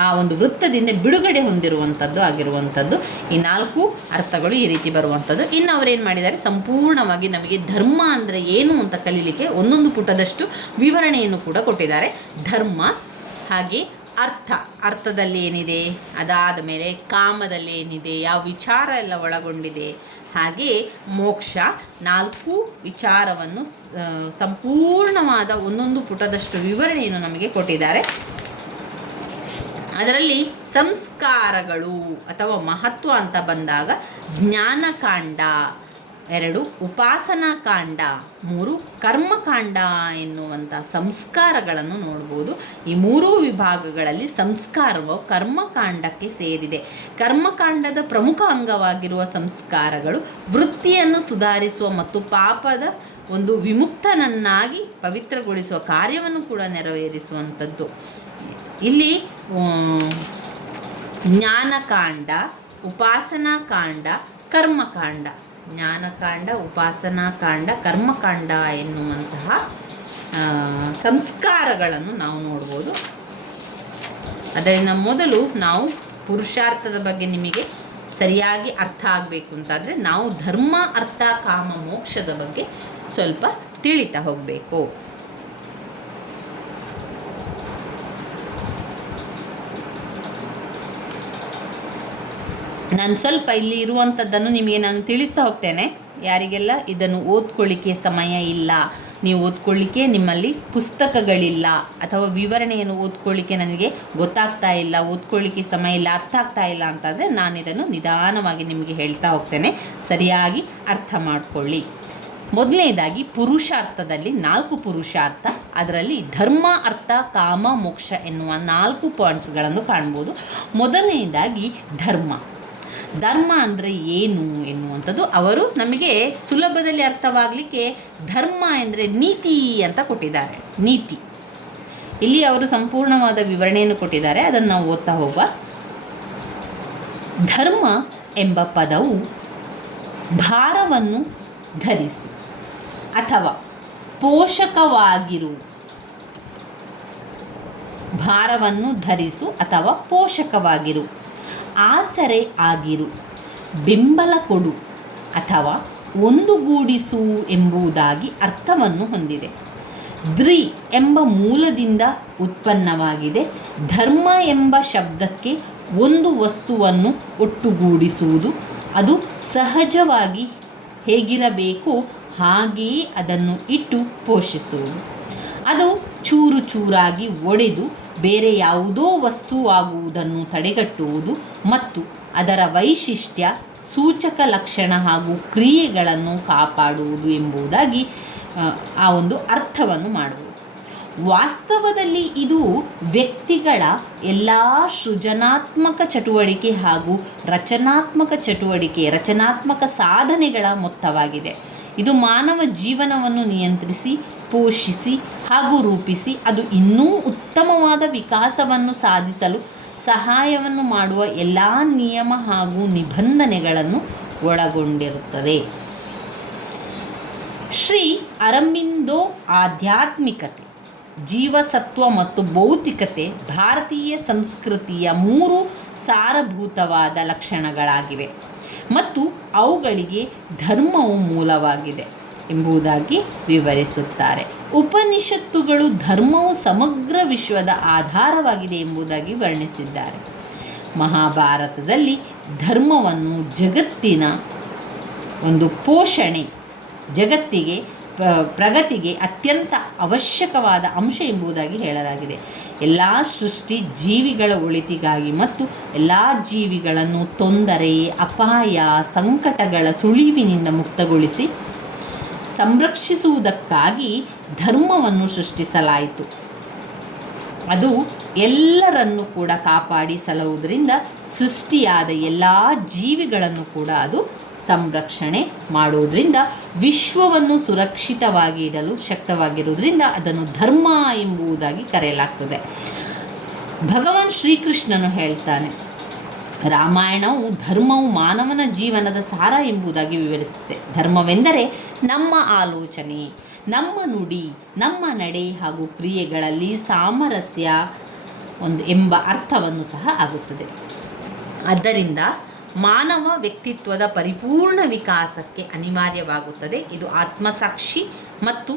ಆ ಒಂದು ವೃತ್ತದಿಂದ ಬಿಡುಗಡೆ ಹೊಂದಿರುವಂಥದ್ದು ಆಗಿರುವಂಥದ್ದು. ಈ 4 ಅರ್ಥಗಳು ಈ ರೀತಿ ಬರುವಂಥದ್ದು. ಇನ್ನು ಅವರೇನು ಮಾಡಿದ್ದಾರೆ, ಸಂಪೂರ್ಣವಾಗಿ ನಮಗೆ ಧರ್ಮ ಅಂದರೆ ಏನು ಅಂತ ಕಲೀಲಿಕ್ಕೆ ಒಂದೊಂದು ಪುಟದಷ್ಟು ವಿವರಣೆಯನ್ನು ಕೂಡ ಕೊಟ್ಟಿದ್ದಾರೆ. ಧರ್ಮ, ಹಾಗೆ ಅರ್ಥದಲ್ಲಿ ಏನಿದೆ, ಅದಾದ ಮೇಲೆ ಕಾಮದಲ್ಲಿ ಏನಿದೆ, ಯಾವ ವಿಚಾರ ಎಲ್ಲ ಒಳಗೊಂಡಿದೆ, ಹಾಗೆ ಮೋಕ್ಷ 4 ವಿಚಾರವನ್ನು ಸಂಪೂರ್ಣವಾದ ಒಂದೊಂದು ಪುಟದಷ್ಟು ವಿವರಣೆಯನ್ನು ನಮಗೆ ಕೊಟ್ಟಿದ್ದಾರೆ. ಅದರಲ್ಲಿ ಸಂಸ್ಕಾರಗಳು ಅಥವಾ ಮಹತ್ವ ಅಂತ ಬಂದಾಗ ಜ್ಞಾನಕಾಂಡ 2, ಉಪಾಸನಾ ಕಾಂಡ 3, ಕರ್ಮಕಾಂಡ ಎನ್ನುವಂಥ ಸಂಸ್ಕಾರಗಳನ್ನು ನೋಡ್ಬೋದು. ಈ 3 ವಿಭಾಗಗಳಲ್ಲಿ ಸಂಸ್ಕಾರವು ಕರ್ಮಕಾಂಡಕ್ಕೆ ಸೇರಿದೆ. ಕರ್ಮಕಾಂಡದ ಪ್ರಮುಖ ಅಂಗವಾಗಿರುವ ಸಂಸ್ಕಾರಗಳು ವೃತ್ತಿಯನ್ನು ಸುಧಾರಿಸುವ ಮತ್ತು ಪಾಪದ ಒಂದು ವಿಮುಕ್ತನನ್ನಾಗಿ ಪವಿತ್ರಗೊಳಿಸುವ ಕಾರ್ಯವನ್ನು ಕೂಡ ನೆರವೇರಿಸುವಂಥದ್ದು. ಇಲ್ಲಿ ಜ್ಞಾನಕಾಂಡ, ಉಪಾಸನಾ ಕಾಂಡ, ಕರ್ಮಕಾಂಡ, ಜ್ಞಾನಕಾಂಡ, ಉಪಾಸನಾ ಕಾಂಡ, ಕರ್ಮಕಾಂಡ ಎನ್ನುವಂತಹ ಸಂಸ್ಕಾರಗಳನ್ನು ನಾವು ನೋಡ್ಬೋದು. ಅದರಿಂದ ಮೊದಲು ನಾವು ಪುರುಷಾರ್ಥದ ಬಗ್ಗೆ ನಿಮಗೆ ಸರಿಯಾಗಿ ಅರ್ಥ ಆಗಬೇಕು ಅಂತಾದರೆ ನಾವು ಧರ್ಮ, ಅರ್ಥ, ಕಾಮ, ಮೋಕ್ಷದ ಬಗ್ಗೆ ಸ್ವಲ್ಪ ತಿಳಿತಾ ಹೋಗಬೇಕು. ನಾನು ಸ್ವಲ್ಪ ಇಲ್ಲಿ ಇರುವಂಥದ್ದನ್ನು ನಿಮಗೆ ನಾನು ತಿಳಿಸ್ತಾ ಹೋಗ್ತೇನೆ. ಯಾರಿಗೆಲ್ಲ ಇದನ್ನು ಓದ್ಕೊಳ್ಳಿಕ್ಕೆ ಸಮಯ ಇಲ್ಲ, ನೀವು ಓದ್ಕೊಳ್ಳಿಕ್ಕೆ ನಿಮ್ಮಲ್ಲಿ ಪುಸ್ತಕಗಳಿಲ್ಲ, ಅಥವಾ ವಿವರಣೆಯನ್ನು ಓದ್ಕೊಳ್ಳಿಕ್ಕೆ ನನಗೆ ಗೊತ್ತಾಗ್ತಾ ಇಲ್ಲ, ಓದ್ಕೊಳ್ಳಿಕ್ಕೆ ಸಮಯ ಇಲ್ಲ, ಅರ್ಥ ಆಗ್ತಾ ಇಲ್ಲ ಅಂತಾದರೆ ನಾನು ಇದನ್ನು ನಿಧಾನವಾಗಿ ನಿಮಗೆ ಹೇಳ್ತಾ ಹೋಗ್ತೇನೆ. ಸರಿಯಾಗಿ ಅರ್ಥ ಮಾಡಿಕೊಳ್ಳಿ. ಮೊದಲನೇದಾಗಿ ಪುರುಷಾರ್ಥದಲ್ಲಿ 4 ಪುರುಷಾರ್ಥ. ಅದರಲ್ಲಿ ಧರ್ಮ, ಅರ್ಥ, ಕಾಮ, ಮೋಕ್ಷ ಎನ್ನುವ 4 ಪಾಯಿಂಟ್ಸ್ಗಳನ್ನು ಕಾಣ್ಬೋದು. ಮೊದಲನೇದಾಗಿ ಧರ್ಮ. ಧರ್ಮ ಅಂದರೆ ಏನು ಎನ್ನುವಂಥದ್ದು ಅವರು ನಮಗೆ ಸುಲಭದಲ್ಲಿ ಅರ್ಥವಾಗಲಿಕ್ಕೆ ಧರ್ಮ ಎಂದರೆ ನೀತಿ ಅಂತ ಕೊಟ್ಟಿದ್ದಾರೆ. ನೀತಿ ಇಲ್ಲಿ ಅವರು ಸಂಪೂರ್ಣವಾದ ವಿವರಣೆಯನ್ನು ಕೊಟ್ಟಿದ್ದಾರೆ, ಅದನ್ನು ನಾವು ಓದ್ತಾ ಹೋಗುವ. ಧರ್ಮ ಎಂಬ ಪದವು ಭಾರವನ್ನು ಧರಿಸು ಅಥವಾ ಪೋಷಕವಾಗಿರು, ಭಾರವನ್ನು ಧರಿಸು ಅಥವಾ ಪೋಷಕವಾಗಿರು, ಆಸರೆ ಆಗಿರು, ಬೆಂಬಲ ಕೊಡು ಅಥವಾ ಒಂದುಗೂಡಿಸು ಎಂಬುದಾಗಿ ಅರ್ಥವನ್ನು ಹೊಂದಿದೆ. ದ್ರಿ ಎಂಬ ಮೂಲದಿಂದ ಉತ್ಪನ್ನವಾಗಿದೆ. ಧರ್ಮ ಎಂಬ ಶಬ್ದಕ್ಕೆ ಒಂದು ವಸ್ತುವನ್ನು ಒಟ್ಟುಗೂಡಿಸುವುದು, ಅದು ಸಹಜವಾಗಿ ಹೇಗಿರಬೇಕು ಹಾಗೆಯೇ ಅದನ್ನು ಇಟ್ಟು ಪೋಷಿಸುವುದು, ಅದು ಚೂರು ಚೂರಾಗಿ ಒಡೆದು ಬೇರೆ ಯಾವುದೋ ವಸ್ತುವಾಗುವುದನ್ನು ತಡೆಗಟ್ಟುವುದು ಮತ್ತು ಅದರ ವೈಶಿಷ್ಟ್ಯ, ಸೂಚಕ ಲಕ್ಷಣ ಹಾಗೂ ಕ್ರಿಯೆಗಳನ್ನು ಕಾಪಾಡುವುದು ಎಂಬುದಾಗಿ ಆ ಒಂದು ಅರ್ಥವನ್ನು ಮಾಡುವುದು. ವಾಸ್ತವದಲ್ಲಿ ಇದು ವ್ಯಕ್ತಿಗಳ ಎಲ್ಲ ಸೃಜನಾತ್ಮಕ ಚಟುವಟಿಕೆ ಹಾಗೂ ರಚನಾತ್ಮಕ ಸಾಧನೆಗಳ ಮೊತ್ತವಾಗಿದೆ. ಇದು ಮಾನವ ಜೀವನವನ್ನು ನಿಯಂತ್ರಿಸಿ, ಪೋಷಿಸಿ ಹಾಗೂ ರೂಪಿಸಿ ಅದು ಇನ್ನೂ ಉತ್ತಮವಾದ ವಿಕಾಸವನ್ನು ಸಾಧಿಸಲು ಸಹಾಯವನ್ನು ಮಾಡುವ ಎಲ್ಲ ನಿಯಮ ಹಾಗೂ ನಿಬಂಧನೆಗಳನ್ನು ಒಳಗೊಂಡಿರುತ್ತದೆ. ಶ್ರೀ ಅರಬಿಂದೋ ಆಧ್ಯಾತ್ಮಿಕತೆ, ಜೀವಸತ್ವ ಮತ್ತು ಭೌತಿಕತೆ ಭಾರತೀಯ ಸಂಸ್ಕೃತಿಯ 3 ಸಾರಭೂತವಾದ ಲಕ್ಷಣಗಳಾಗಿವೆ ಮತ್ತು ಅವುಗಳಿಗೆ ಧರ್ಮವು ಮೂಲವಾಗಿದೆ ಎಂಬುದಾಗಿ ವಿವರಿಸುತ್ತಾರೆ. ಉಪನಿಷತ್ತುಗಳು ಧರ್ಮವು ಸಮಗ್ರ ವಿಶ್ವದ ಆಧಾರವಾಗಿದೆ ಎಂಬುದಾಗಿ ವರ್ಣಿಸಿದ್ದಾರೆ. ಮಹಾಭಾರತದಲ್ಲಿ ಧರ್ಮವನ್ನು ಜಗತ್ತಿನ ಒಂದು ಪೋಷಣೆ, ಜಗತ್ತಿಗೆ ಪ್ರಗತಿಗೆ ಅತ್ಯಂತ ಅವಶ್ಯಕವಾದ ಅಂಶ ಎಂಬುದಾಗಿ ಹೇಳಲಾಗಿದೆ. ಎಲ್ಲ ಸೃಷ್ಟಿ ಜೀವಿಗಳ ಒಳಿತಿಗಾಗಿ ಮತ್ತು ಎಲ್ಲ ಜೀವಿಗಳನ್ನು ತೊಂದರೆ, ಅಪಾಯ, ಸಂಕಟಗಳ ಸುಳಿವಿನಿಂದ ಮುಕ್ತಗೊಳಿಸಿ ಸಂರಕ್ಷಿಸುವುದಕ್ಕಾಗಿ ಧರ್ಮವನ್ನು ಸೃಷ್ಟಿಸಲಾಯಿತು. ಅದು ಎಲ್ಲರನ್ನು ಕೂಡ ಕಾಪಾಡಿ ಸಲಹುವುದರಿಂದ ಸೃಷ್ಟಿಯಾದ ಎಲ್ಲ ಜೀವಿಗಳನ್ನು ಕೂಡ ಅದು ಸಂರಕ್ಷಣೆ ಮಾಡುವುದರಿಂದ ವಿಶ್ವವನ್ನು ಸುರಕ್ಷಿತವಾಗಿ ಇಡಲು ಶಕ್ತವಾಗಿರುವುದರಿಂದ ಅದನ್ನು ಧರ್ಮ ಎಂಬುದಾಗಿ ಕರೆಯಲಾಗ್ತದೆ. ಭಗವಾನ್ ಶ್ರೀಕೃಷ್ಣನು ಹೇಳ್ತಾನೆ, ರಾಮಾಯಣವು ಧರ್ಮವು ಮಾನವನ ಜೀವನದ ಸಾರ ಎಂಬುದಾಗಿ ವಿವರಿಸುತ್ತೆ. ಧರ್ಮವೆಂದರೆ ನಮ್ಮ ಆಲೋಚನೆ, ನಮ್ಮ ನುಡಿ, ನಮ್ಮ ನಡೆ ಹಾಗೂ ಕ್ರಿಯೆಗಳಲ್ಲಿ ಸಾಮರಸ್ಯ ಎಂಬ ಅರ್ಥವನ್ನು ಸಹ ಆಗುತ್ತದೆ. ಆದ್ದರಿಂದ ಮಾನವ ವ್ಯಕ್ತಿತ್ವದ ಪರಿಪೂರ್ಣ ವಿಕಾಸಕ್ಕೆ ಅನಿವಾರ್ಯವಾಗುತ್ತದೆ. ಇದು ಆತ್ಮಸಾಕ್ಷಿ ಮತ್ತು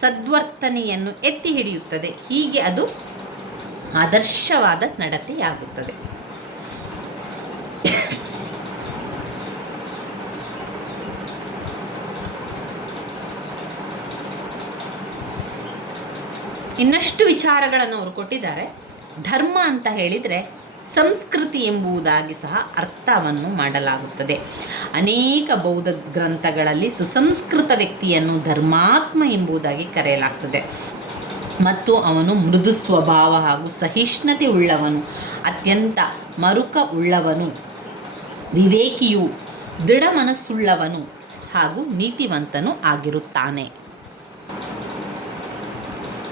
ಸದ್ವರ್ತನೆಯನ್ನು ಎತ್ತಿ ಹಿಡಿಯುತ್ತದೆ. ಹೀಗೆ ಅದು ಆದರ್ಶವಾದ ನಡತೆಯಾಗುತ್ತದೆ. ಇನ್ನಷ್ಟು ವಿಚಾರಗಳನ್ನು ಅವರು ಕೊಟ್ಟಿದ್ದಾರೆ. ಧರ್ಮ ಅಂತ ಹೇಳಿದರೆ ಸಂಸ್ಕೃತಿ ಎಂಬುದಾಗಿ ಸಹ ಅರ್ಥವನ್ನು ಮಾಡಲಾಗುತ್ತದೆ. ಅನೇಕ ಬೌದ್ಧ ಗ್ರಂಥಗಳಲ್ಲಿ ಸುಸಂಸ್ಕೃತ ವ್ಯಕ್ತಿಯನ್ನು ಧರ್ಮಾತ್ಮ ಎಂಬುದಾಗಿ ಕರೆಯಲಾಗ್ತದೆ ಮತ್ತು ಅವನು ಮೃದು ಸ್ವಭಾವ ಹಾಗೂ ಸಹಿಷ್ಣುತೆ ಉಳ್ಳವನು, ಅತ್ಯಂತ ಮರುಕ ಉಳ್ಳವನು, ವಿವೇಕಿಯು, ದೃಢ ಮನಸ್ಸುಳ್ಳವನು ಹಾಗೂ ನೀತಿವಂತನು ಆಗಿರುತ್ತಾನೆ.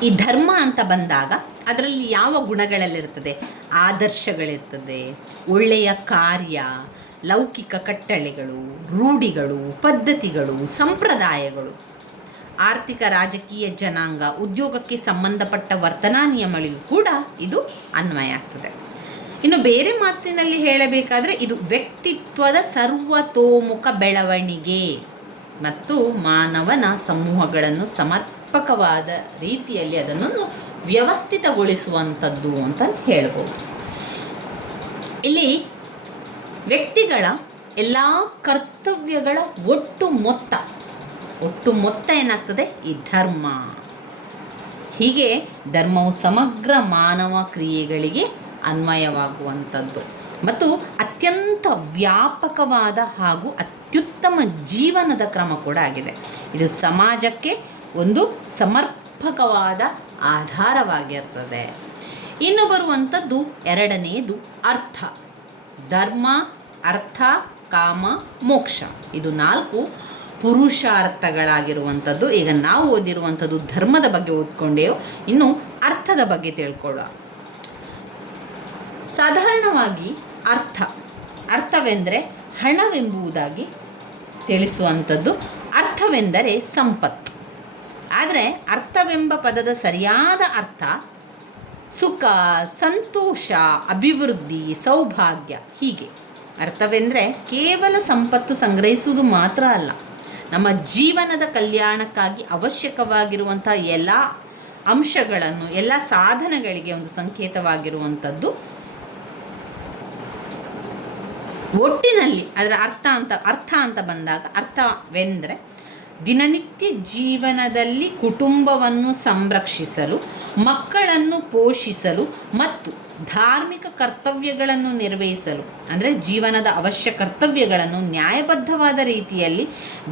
ಈ ಧರ್ಮ ಅಂತ ಬಂದಾಗ ಅದರಲ್ಲಿ ಯಾವ ಗುಣಗಳಲ್ಲಿರ್ತದೆ? ಆದರ್ಶಗಳಿರ್ತದೆ, ಒಳ್ಳೆಯ ಕಾರ್ಯ, ಲೌಕಿಕ ಕಟ್ಟಳೆಗಳು, ರೂಢಿಗಳು, ಪದ್ಧತಿಗಳು, ಸಂಪ್ರದಾಯಗಳು, ಆರ್ಥಿಕ ರಾಜಕೀಯ ಜನಾಂಗ, ಉದ್ಯೋಗಕ್ಕೆ ಸಂಬಂಧಪಟ್ಟ ವರ್ತನಾ ನಿಯಮಗಳಿಗೂ ಕೂಡ ಇದು ಅನ್ವಯ ಆಗ್ತದೆ. ಇನ್ನು ಬೇರೆ ಮಾತಿನಲ್ಲಿ ಹೇಳಬೇಕಾದ್ರೆ ಇದು ವ್ಯಕ್ತಿತ್ವದ ಸರ್ವತೋಮುಖ ಬೆಳವಣಿಗೆ ಮತ್ತು ಮಾನವನ ಸಮೂಹಗಳನ್ನು ಸಮರ್ಪಕವಾದ ರೀತಿಯಲ್ಲಿ ಅದನ್ನು ವ್ಯವಸ್ಥಿತಗೊಳಿಸುವಂಥದ್ದು ಅಂತ ಹೇಳ್ಬೋದು. ಇಲ್ಲಿ ವ್ಯಕ್ತಿಗಳ ಎಲ್ಲ ಕರ್ತವ್ಯಗಳ ಒಟ್ಟು ಮೊತ್ತ ಏನಾಗ್ತದೆ? ಈ ಧರ್ಮ. ಹೀಗೆ ಧರ್ಮವು ಸಮಗ್ರ ಮಾನವ ಕ್ರಿಯೆಗಳಿಗೆ ಅನ್ವಯವಾಗುವಂಥದ್ದು ಮತ್ತು ಅತ್ಯಂತ ವ್ಯಾಪಕವಾದ ಹಾಗೂ ಅತ್ಯುತ್ತಮ ಜೀವನದ ಕ್ರಮ ಕೂಡ ಆಗಿದೆ. ಇದು ಸಮಾಜಕ್ಕೆ ಒಂದು ಸಮರ್ಪಕವಾದ ಆಧಾರವಾಗಿರ್ತದೆ. ಇನ್ನು ಬರುವಂಥದ್ದು ಎರಡನೆಯದು ಅರ್ಥ. ಧರ್ಮ, ಅರ್ಥ, ಕಾಮ, ಮೋಕ್ಷ, ಇದು 4 ಪುರುಷಾರ್ಥಗಳಾಗಿರುವಂಥದ್ದು. ಈಗ ನಾವು ಓದಿರುವಂಥದ್ದು ಧರ್ಮದ ಬಗ್ಗೆ ಓದ್ಕೊಂಡೆವು. ಇನ್ನು ಅರ್ಥದ ಬಗ್ಗೆ ತಿಳ್ಕೊಳ್ಳುವ. ಸಾಧಾರಣವಾಗಿ ಅರ್ಥವೆಂದರೆ ಹಣವೆಂಬುದಾಗಿ ತಿಳಿಸುವಂಥದ್ದು. ಅರ್ಥವೆಂದರೆ ಸಂಪತ್ತು. ಆದರೆ ಅರ್ಥವೆಂಬ ಪದದ ಸರಿಯಾದ ಅರ್ಥ ಸುಖ, ಸಂತೋಷ, ಅಭಿವೃದ್ಧಿ, ಸೌಭಾಗ್ಯ ಹೀಗೆ ಅರ್ಥವೆಂದರೆ ಕೇವಲ ಸಂಪತ್ತು ಸಂಗ್ರಹಿಸುವುದು ಮಾತ್ರ ಅಲ್ಲ, ನಮ್ಮ ಜೀವನದ ಕಲ್ಯಾಣಕ್ಕಾಗಿ ಅವಶ್ಯಕವಾಗಿರುವಂಥ ಎಲ್ಲ ಅಂಶಗಳನ್ನು, ಎಲ್ಲ ಸಾಧನಗಳಿಗೆ ಒಂದು ಸಂಕೇತವಾಗಿರುವಂಥದ್ದು. ಒಟ್ಟಿನಲ್ಲಿ ಅದರ ಅರ್ಥ ಅಂತ ಬಂದಾಗ, ಅರ್ಥವೆಂದರೆ ದಿನನಿತ್ಯ ಜೀವನದಲ್ಲಿ ಕುಟುಂಬವನ್ನು ಸಂರಕ್ಷಿಸಲು, ಮಕ್ಕಳನ್ನು ಪೋಷಿಸಲು ಮತ್ತು ಧಾರ್ಮಿಕ ಕರ್ತವ್ಯಗಳನ್ನು ನಿರ್ವಹಿಸಲು, ಅಂದರೆ ಜೀವನದ ಅವಶ್ಯ ಕರ್ತವ್ಯಗಳನ್ನು ನ್ಯಾಯಬದ್ಧವಾದ ರೀತಿಯಲ್ಲಿ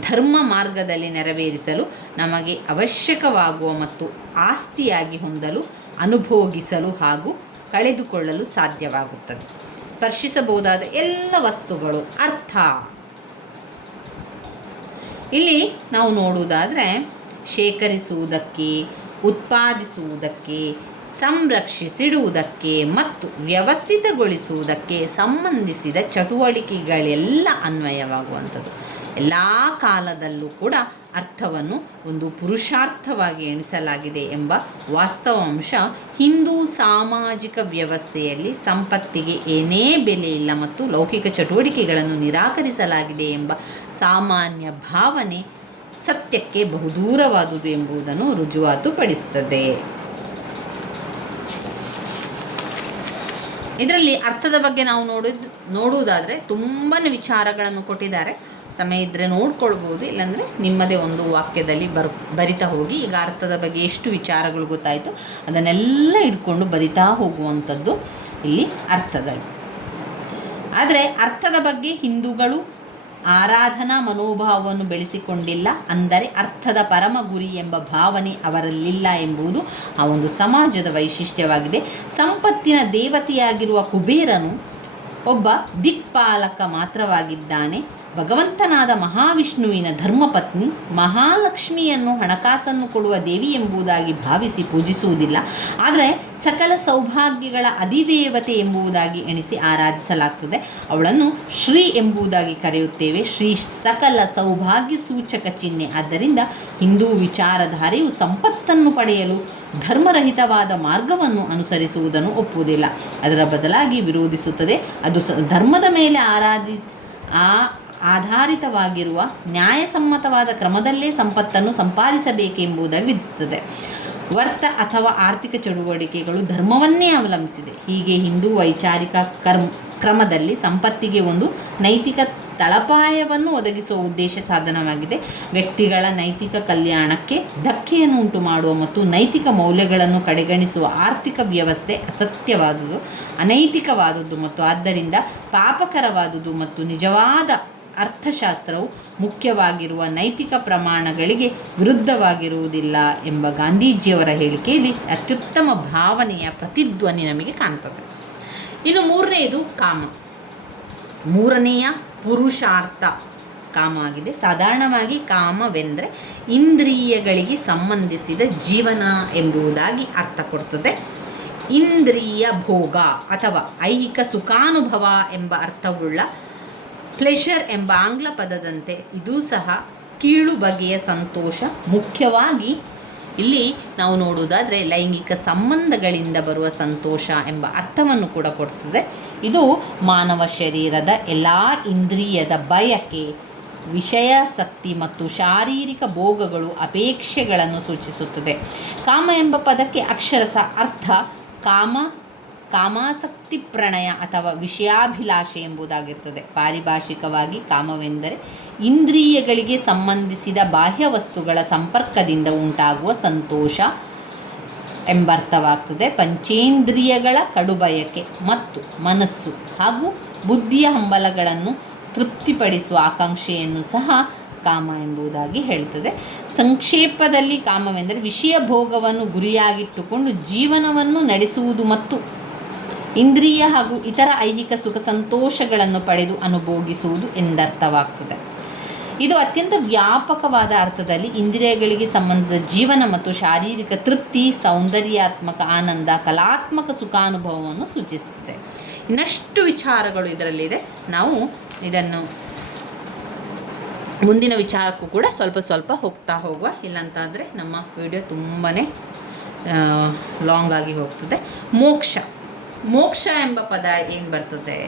ಧರ್ಮ ಮಾರ್ಗದಲ್ಲಿ ನೆರವೇರಿಸಲು ನಮಗೆ ಅವಶ್ಯಕವಾಗುವ ಮತ್ತು ಆಸ್ತಿಯಾಗಿ ಹೊಂದಲು, ಅನುಭೋಗಿಸಲು ಹಾಗೂ ಕಳೆದುಕೊಳ್ಳಲು ಸಾಧ್ಯವಾಗುತ್ತದೆ. ಸ್ಪರ್ಶಿಸಬಹುದಾದ ಎಲ್ಲ ವಸ್ತುಗಳು ಅರ್ಥ. ಇಲ್ಲಿ ನಾವು ನೋಡುವುದಾದರೆ ಶೇಖರಿಸುವುದಕ್ಕೆ, ಉತ್ಪಾದಿಸುವುದಕ್ಕೆ, ಸಂರಕ್ಷಿಸಿಡುವುದಕ್ಕೆ ಮತ್ತು ವ್ಯವಸ್ಥಿತಗೊಳಿಸುವುದಕ್ಕೆ ಸಂಬಂಧಿಸಿದ ಚಟುವಟಿಕೆಗಳೆಲ್ಲ ಅನ್ವಯವಾಗುವಂಥದ್ದು. ಎಲ್ಲ ಕಾಲದಲ್ಲೂ ಕೂಡ ಅರ್ಥವನ್ನು ಒಂದು ಪುರುಷಾರ್ಥವಾಗಿ ಎಣಿಸಲಾಗಿದೆ ಎಂಬ ವಾಸ್ತವಾಂಶ ಹಿಂದೂ ಸಾಮಾಜಿಕ ವ್ಯವಸ್ಥೆಯಲ್ಲಿ ಸಂಪತ್ತಿಗೆ ಏನೇ ಬೆಲೆ ಇಲ್ಲ ಮತ್ತು ಲೌಕಿಕ ಚಟುವಟಿಕೆಗಳನ್ನು ನಿರಾಕರಿಸಲಾಗಿದೆ ಎಂಬ ಸಾಮಾನ್ಯ ಭಾವನೆ ಸತ್ಯಕ್ಕೆ ಬಹುದೂರವಾದುದು ಎಂಬುದನ್ನು ರುಜುವಾತುಪಡಿಸುತ್ತದೆ. ಇದರಲ್ಲಿ ಅರ್ಥದ ಬಗ್ಗೆ ನಾವು ನೋಡುವುದಾದರೆ ತುಂಬಾ ವಿಚಾರಗಳನ್ನು ಕೊಟ್ಟಿದ್ದಾರೆ. ಸಮಯ ಇದ್ದರೆ ನೋಡ್ಕೊಳ್ಬೋದು, ಇಲ್ಲಾಂದರೆ ನಿಮ್ಮದೇ ಒಂದು ವಾಕ್ಯದಲ್ಲಿ ಬರಿತಾ ಹೋಗಿ. ಈಗ ಅರ್ಥದ ಬಗ್ಗೆ ಎಷ್ಟು ವಿಚಾರಗಳು ಗೊತ್ತಾಯಿತು ಅದನ್ನೆಲ್ಲ ಇಟ್ಕೊಂಡು ಬರಿತಾ ಹೋಗುವಂಥದ್ದು ಇಲ್ಲಿ ಅರ್ಥಗಳು. ಆದರೆ ಅರ್ಥದ ಬಗ್ಗೆ ಹಿಂದೂಗಳು ಆರಾಧನಾ ಮನೋಭಾವವನ್ನು ಬೆಳೆಸಿಕೊಂಡಿಲ್ಲ, ಅಂದರೆ ಅರ್ಥದ ಪರಮ ಗುರಿ ಎಂಬ ಭಾವನೆ ಅವರಲ್ಲಿಲ್ಲ ಎಂಬುದು ಆ ಒಂದು ಸಮಾಜದ ವೈಶಿಷ್ಟ್ಯವಾಗಿದೆ. ಸಂಪತ್ತಿನ ದೇವತೆಯಾಗಿರುವ ಕುಬೇರನು ಒಬ್ಬ ದಿಕ್ಪಾಲಕ ಮಾತ್ರವಾಗಿದ್ದಾನೆ. ಭಗವಂತನಾದ ಮಹಾವಿಷ್ಣುವಿನ ಧರ್ಮಪತ್ನಿ ಮಹಾಲಕ್ಷ್ಮಿಯನ್ನು ಹಣಕಾಸನ್ನು ಕೊಡುವ ದೇವಿ ಎಂಬುದಾಗಿ ಭಾವಿಸಿ ಪೂಜಿಸುವುದಿಲ್ಲ, ಆದರೆ ಸಕಲ ಸೌಭಾಗ್ಯಗಳ ಅಧಿದೇವತೆ ಎಂಬುದಾಗಿ ಎಣಿಸಿ ಆರಾಧಿಸಲಾಗ್ತದೆ. ಅವಳನ್ನು ಶ್ರೀ ಎಂಬುದಾಗಿ ಕರೆಯುತ್ತೇವೆ. ಶ್ರೀ ಸಕಲ ಸೌಭಾಗ್ಯ ಸೂಚಕ ಚಿಹ್ನೆ. ಆದ್ದರಿಂದ ಹಿಂದೂ ವಿಚಾರಧಾರೆಯು ಸಂಪತ್ತನ್ನು ಪಡೆಯಲು ಧರ್ಮರಹಿತವಾದ ಮಾರ್ಗವನ್ನು ಅನುಸರಿಸುವುದನ್ನು ಒಪ್ಪುವುದಿಲ್ಲ, ಅದರ ಬದಲಾಗಿ ವಿರೋಧಿಸುತ್ತದೆ. ಅದು ಧರ್ಮದ ಮೇಲೆ ಆಧಾರಿತವಾಗಿರುವ ನ್ಯಾಯಸಮ್ಮತವಾದ ಕ್ರಮದಲ್ಲೇ ಸಂಪತ್ತನ್ನು ಸಂಪಾದಿಸಬೇಕೆಂಬುದಾಗಿ ವಿಧಿಸುತ್ತದೆ. ವರ್ತ ಅಥವಾ ಆರ್ಥಿಕ ಚಟುವಟಿಕೆಗಳು ಧರ್ಮವನ್ನೇ ಅವಲಂಬಿಸಿದೆ. ಹೀಗೆ ಹಿಂದೂ ವೈಚಾರಿಕ ಕ್ರಮದಲ್ಲಿ ಸಂಪತ್ತಿಗೆ ಒಂದು ನೈತಿಕ ತಳಪಾಯವನ್ನು ಒದಗಿಸುವ ಉದ್ದೇಶ ಸಾಧನವಾಗಿದೆ. ವ್ಯಕ್ತಿಗಳ ನೈತಿಕ ಕಲ್ಯಾಣಕ್ಕೆ ಧಕ್ಕೆಯನ್ನು ಉಂಟು ಮಾಡುವ ಮತ್ತು ನೈತಿಕ ಮೌಲ್ಯಗಳನ್ನು ಕಡೆಗಣಿಸುವ ಆರ್ಥಿಕ ವ್ಯವಸ್ಥೆ ಅಸತ್ಯವಾದುದು, ಅನೈತಿಕವಾದುದು ಮತ್ತು ಆದ್ದರಿಂದ ಪಾಪಕರವಾದುದು ಮತ್ತು ನಿಜವಾದ ಅರ್ಥಶಾಸ್ತ್ರವು ಮುಖ್ಯವಾಗಿರುವ ನೈತಿಕ ಪ್ರಮಾಣಗಳಿಗೆ ವಿರುದ್ಧವಾಗಿರುವುದಿಲ್ಲ ಎಂಬ ಗಾಂಧೀಜಿಯವರ ಹೇಳಿಕೆಯಲ್ಲಿ ಅತ್ಯುತ್ತಮ ಭಾವನೆಯ ಪ್ರತಿಧ್ವನಿ ನಮಗೆ ಕಾಣ್ತದೆ. ಇನ್ನು ಮೂರನೆಯದು ಕಾಮ. ಮೂರನೆಯ ಪುರುಷಾರ್ಥ ಕಾಮ ಆಗಿದೆ. ಸಾಧಾರಣವಾಗಿ ಕಾಮವೆಂದರೆ ಇಂದ್ರಿಯಗಳಿಗೆ ಸಂಬಂಧಿಸಿದ ಜೀವನ ಎಂಬುದಾಗಿ ಅರ್ಥ ಕೊಡ್ತದೆ. ಇಂದ್ರಿಯ ಭೋಗ ಅಥವಾ ಐಹಿಕ ಸುಖಾನುಭವ ಎಂಬ ಅರ್ಥವುಳ್ಳ ಪ್ಲೆಷರ್ ಎಂಬ ಆಂಗ್ಲ ಪದದಂತೆ ಇದೂ ಸಹ ಕೀಳು ಬಗೆಯ ಸಂತೋಷ. ಮುಖ್ಯವಾಗಿ ಇಲ್ಲಿ ನಾವು ನೋಡುವುದಾದರೆ ಲೈಂಗಿಕ ಸಂಬಂಧಗಳಿಂದ ಬರುವ ಸಂತೋಷ ಎಂಬ ಅರ್ಥವನ್ನು ಕೂಡ ಕೊಡ್ತದೆ. ಇದು ಮಾನವ ಶರೀರದ ಎಲ್ಲ ಇಂದ್ರಿಯದ ಬಯಕೆ, ವಿಷಯಾಸಕ್ತಿ ಮತ್ತು ಶಾರೀರಿಕ ಭೋಗಗಳು, ಅಪೇಕ್ಷೆಗಳನ್ನು ಸೂಚಿಸುತ್ತದೆ. ಕಾಮ ಎಂಬ ಪದಕ್ಕೆ ಅಕ್ಷರಶಃ ಅರ್ಥ ಕಾಮಾಸಕ್ತಿ ಪ್ರಣಯ ಅಥವಾ ವಿಷಯಾಭಿಲಾಷೆ ಎಂಬುದಾಗಿರ್ತದೆ. ಪಾರಿಭಾಷಿಕವಾಗಿ ಕಾಮವೆಂದರೆ ಇಂದ್ರಿಯಗಳಿಗೆ ಸಂಬಂಧಿಸಿದ ಬಾಹ್ಯ ವಸ್ತುಗಳ ಸಂಪರ್ಕದಿಂದ ಉಂಟಾಗುವ ಸಂತೋಷ ಎಂಬರ್ಥವಾಗ್ತದೆ. ಪಂಚೇಂದ್ರಿಯಗಳ ಕಡುಬಯಕೆ ಮತ್ತು ಮನಸ್ಸು ಹಾಗೂ ಬುದ್ಧಿಯ ಹಂಬಲಗಳನ್ನು ತೃಪ್ತಿಪಡಿಸುವ ಆಕಾಂಕ್ಷೆಯನ್ನು ಸಹ ಕಾಮ ಎಂಬುದಾಗಿ ಹೇಳ್ತದೆ. ಸಂಕ್ಷೇಪದಲ್ಲಿ ಕಾಮವೆಂದರೆ ವಿಷಯ ಭೋಗವನ್ನು ಗುರಿಯಾಗಿಟ್ಟುಕೊಂಡು ಜೀವನವನ್ನು ನಡೆಸುವುದು ಮತ್ತು ಇಂದ್ರಿಯ ಹಾಗೂ ಇತರ ಐಹಿಕ ಸುಖ ಸಂತೋಷಗಳನ್ನು ಪಡೆದು ಅನುಭೋಗಿಸುವುದು ಎಂದರ್ಥವಾಗ್ತದೆ. ಇದು ಅತ್ಯಂತ ವ್ಯಾಪಕವಾದ ಅರ್ಥದಲ್ಲಿ ಇಂದ್ರಿಯಗಳಿಗೆ ಸಂಬಂಧಿಸಿದ ಜೀವನ ಮತ್ತು ಶಾರೀರಿಕ ತೃಪ್ತಿ, ಸೌಂದರ್ಯಾತ್ಮಕ ಆನಂದ, ಕಲಾತ್ಮಕ ಸುಖಾನುಭವವನ್ನು ಸೂಚಿಸುತ್ತದೆ. ಇನ್ನಷ್ಟು ವಿಚಾರಗಳು ಇದರಲ್ಲಿದೆ. ನಾವು ಇದನ್ನು ಮುಂದಿನ ವಿಚಾರಕ್ಕೂ ಕೂಡ ಸ್ವಲ್ಪ ಹೋಗ್ತಾ ಹೋಗುವ, ಇಲ್ಲಂತಾದರೆ ನಮ್ಮ ವಿಡಿಯೋ ತುಂಬಾ ಲಾಂಗ್ ಆಗಿ ಹೋಗ್ತದೆ. ಮೋಕ್ಷ. ಮೋಕ್ಷ ಎಂಬ ಪದ ಏನು ಬರ್ತದೆ?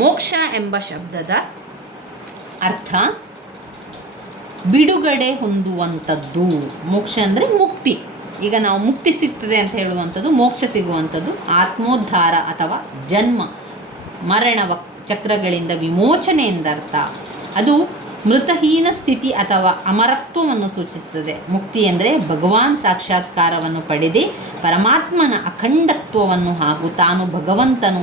ಮೋಕ್ಷ ಎಂಬ ಶಬ್ದದ ಅರ್ಥ ಬಿಡುಗಡೆ ಹೊಂದುವಂಥದ್ದು. ಮೋಕ್ಷ ಅಂದರೆ ಮುಕ್ತಿ. ಈಗ ನಾವು ಮುಕ್ತಿ ಸಿಗ್ತದೆ ಅಂತ ಹೇಳುವಂಥದ್ದು, ಮೋಕ್ಷ ಸಿಗುವಂಥದ್ದು, ಆತ್ಮೋದ್ಧಾರ ಅಥವಾ ಜನ್ಮ ಮರಣ ಚಕ್ರಗಳಿಂದ ವಿಮೋಚನೆ ಎಂದರ್ಥ. ಅದು ಮೃತಹೀನ ಸ್ಥಿತಿ ಅಥವಾ ಅಮರತ್ವವನ್ನು ಸೂಚಿಸುತ್ತದೆ. ಮುಕ್ತಿ ಅಂದರೆ ಭಗವಾನ್ ಸಾಕ್ಷಾತ್ಕಾರವನ್ನು ಪಡೆದೇ ಪರಮಾತ್ಮನ ಅಖಂಡತ್ವವನ್ನು ಹಾಗೂ ತಾನು ಭಗವಂತನು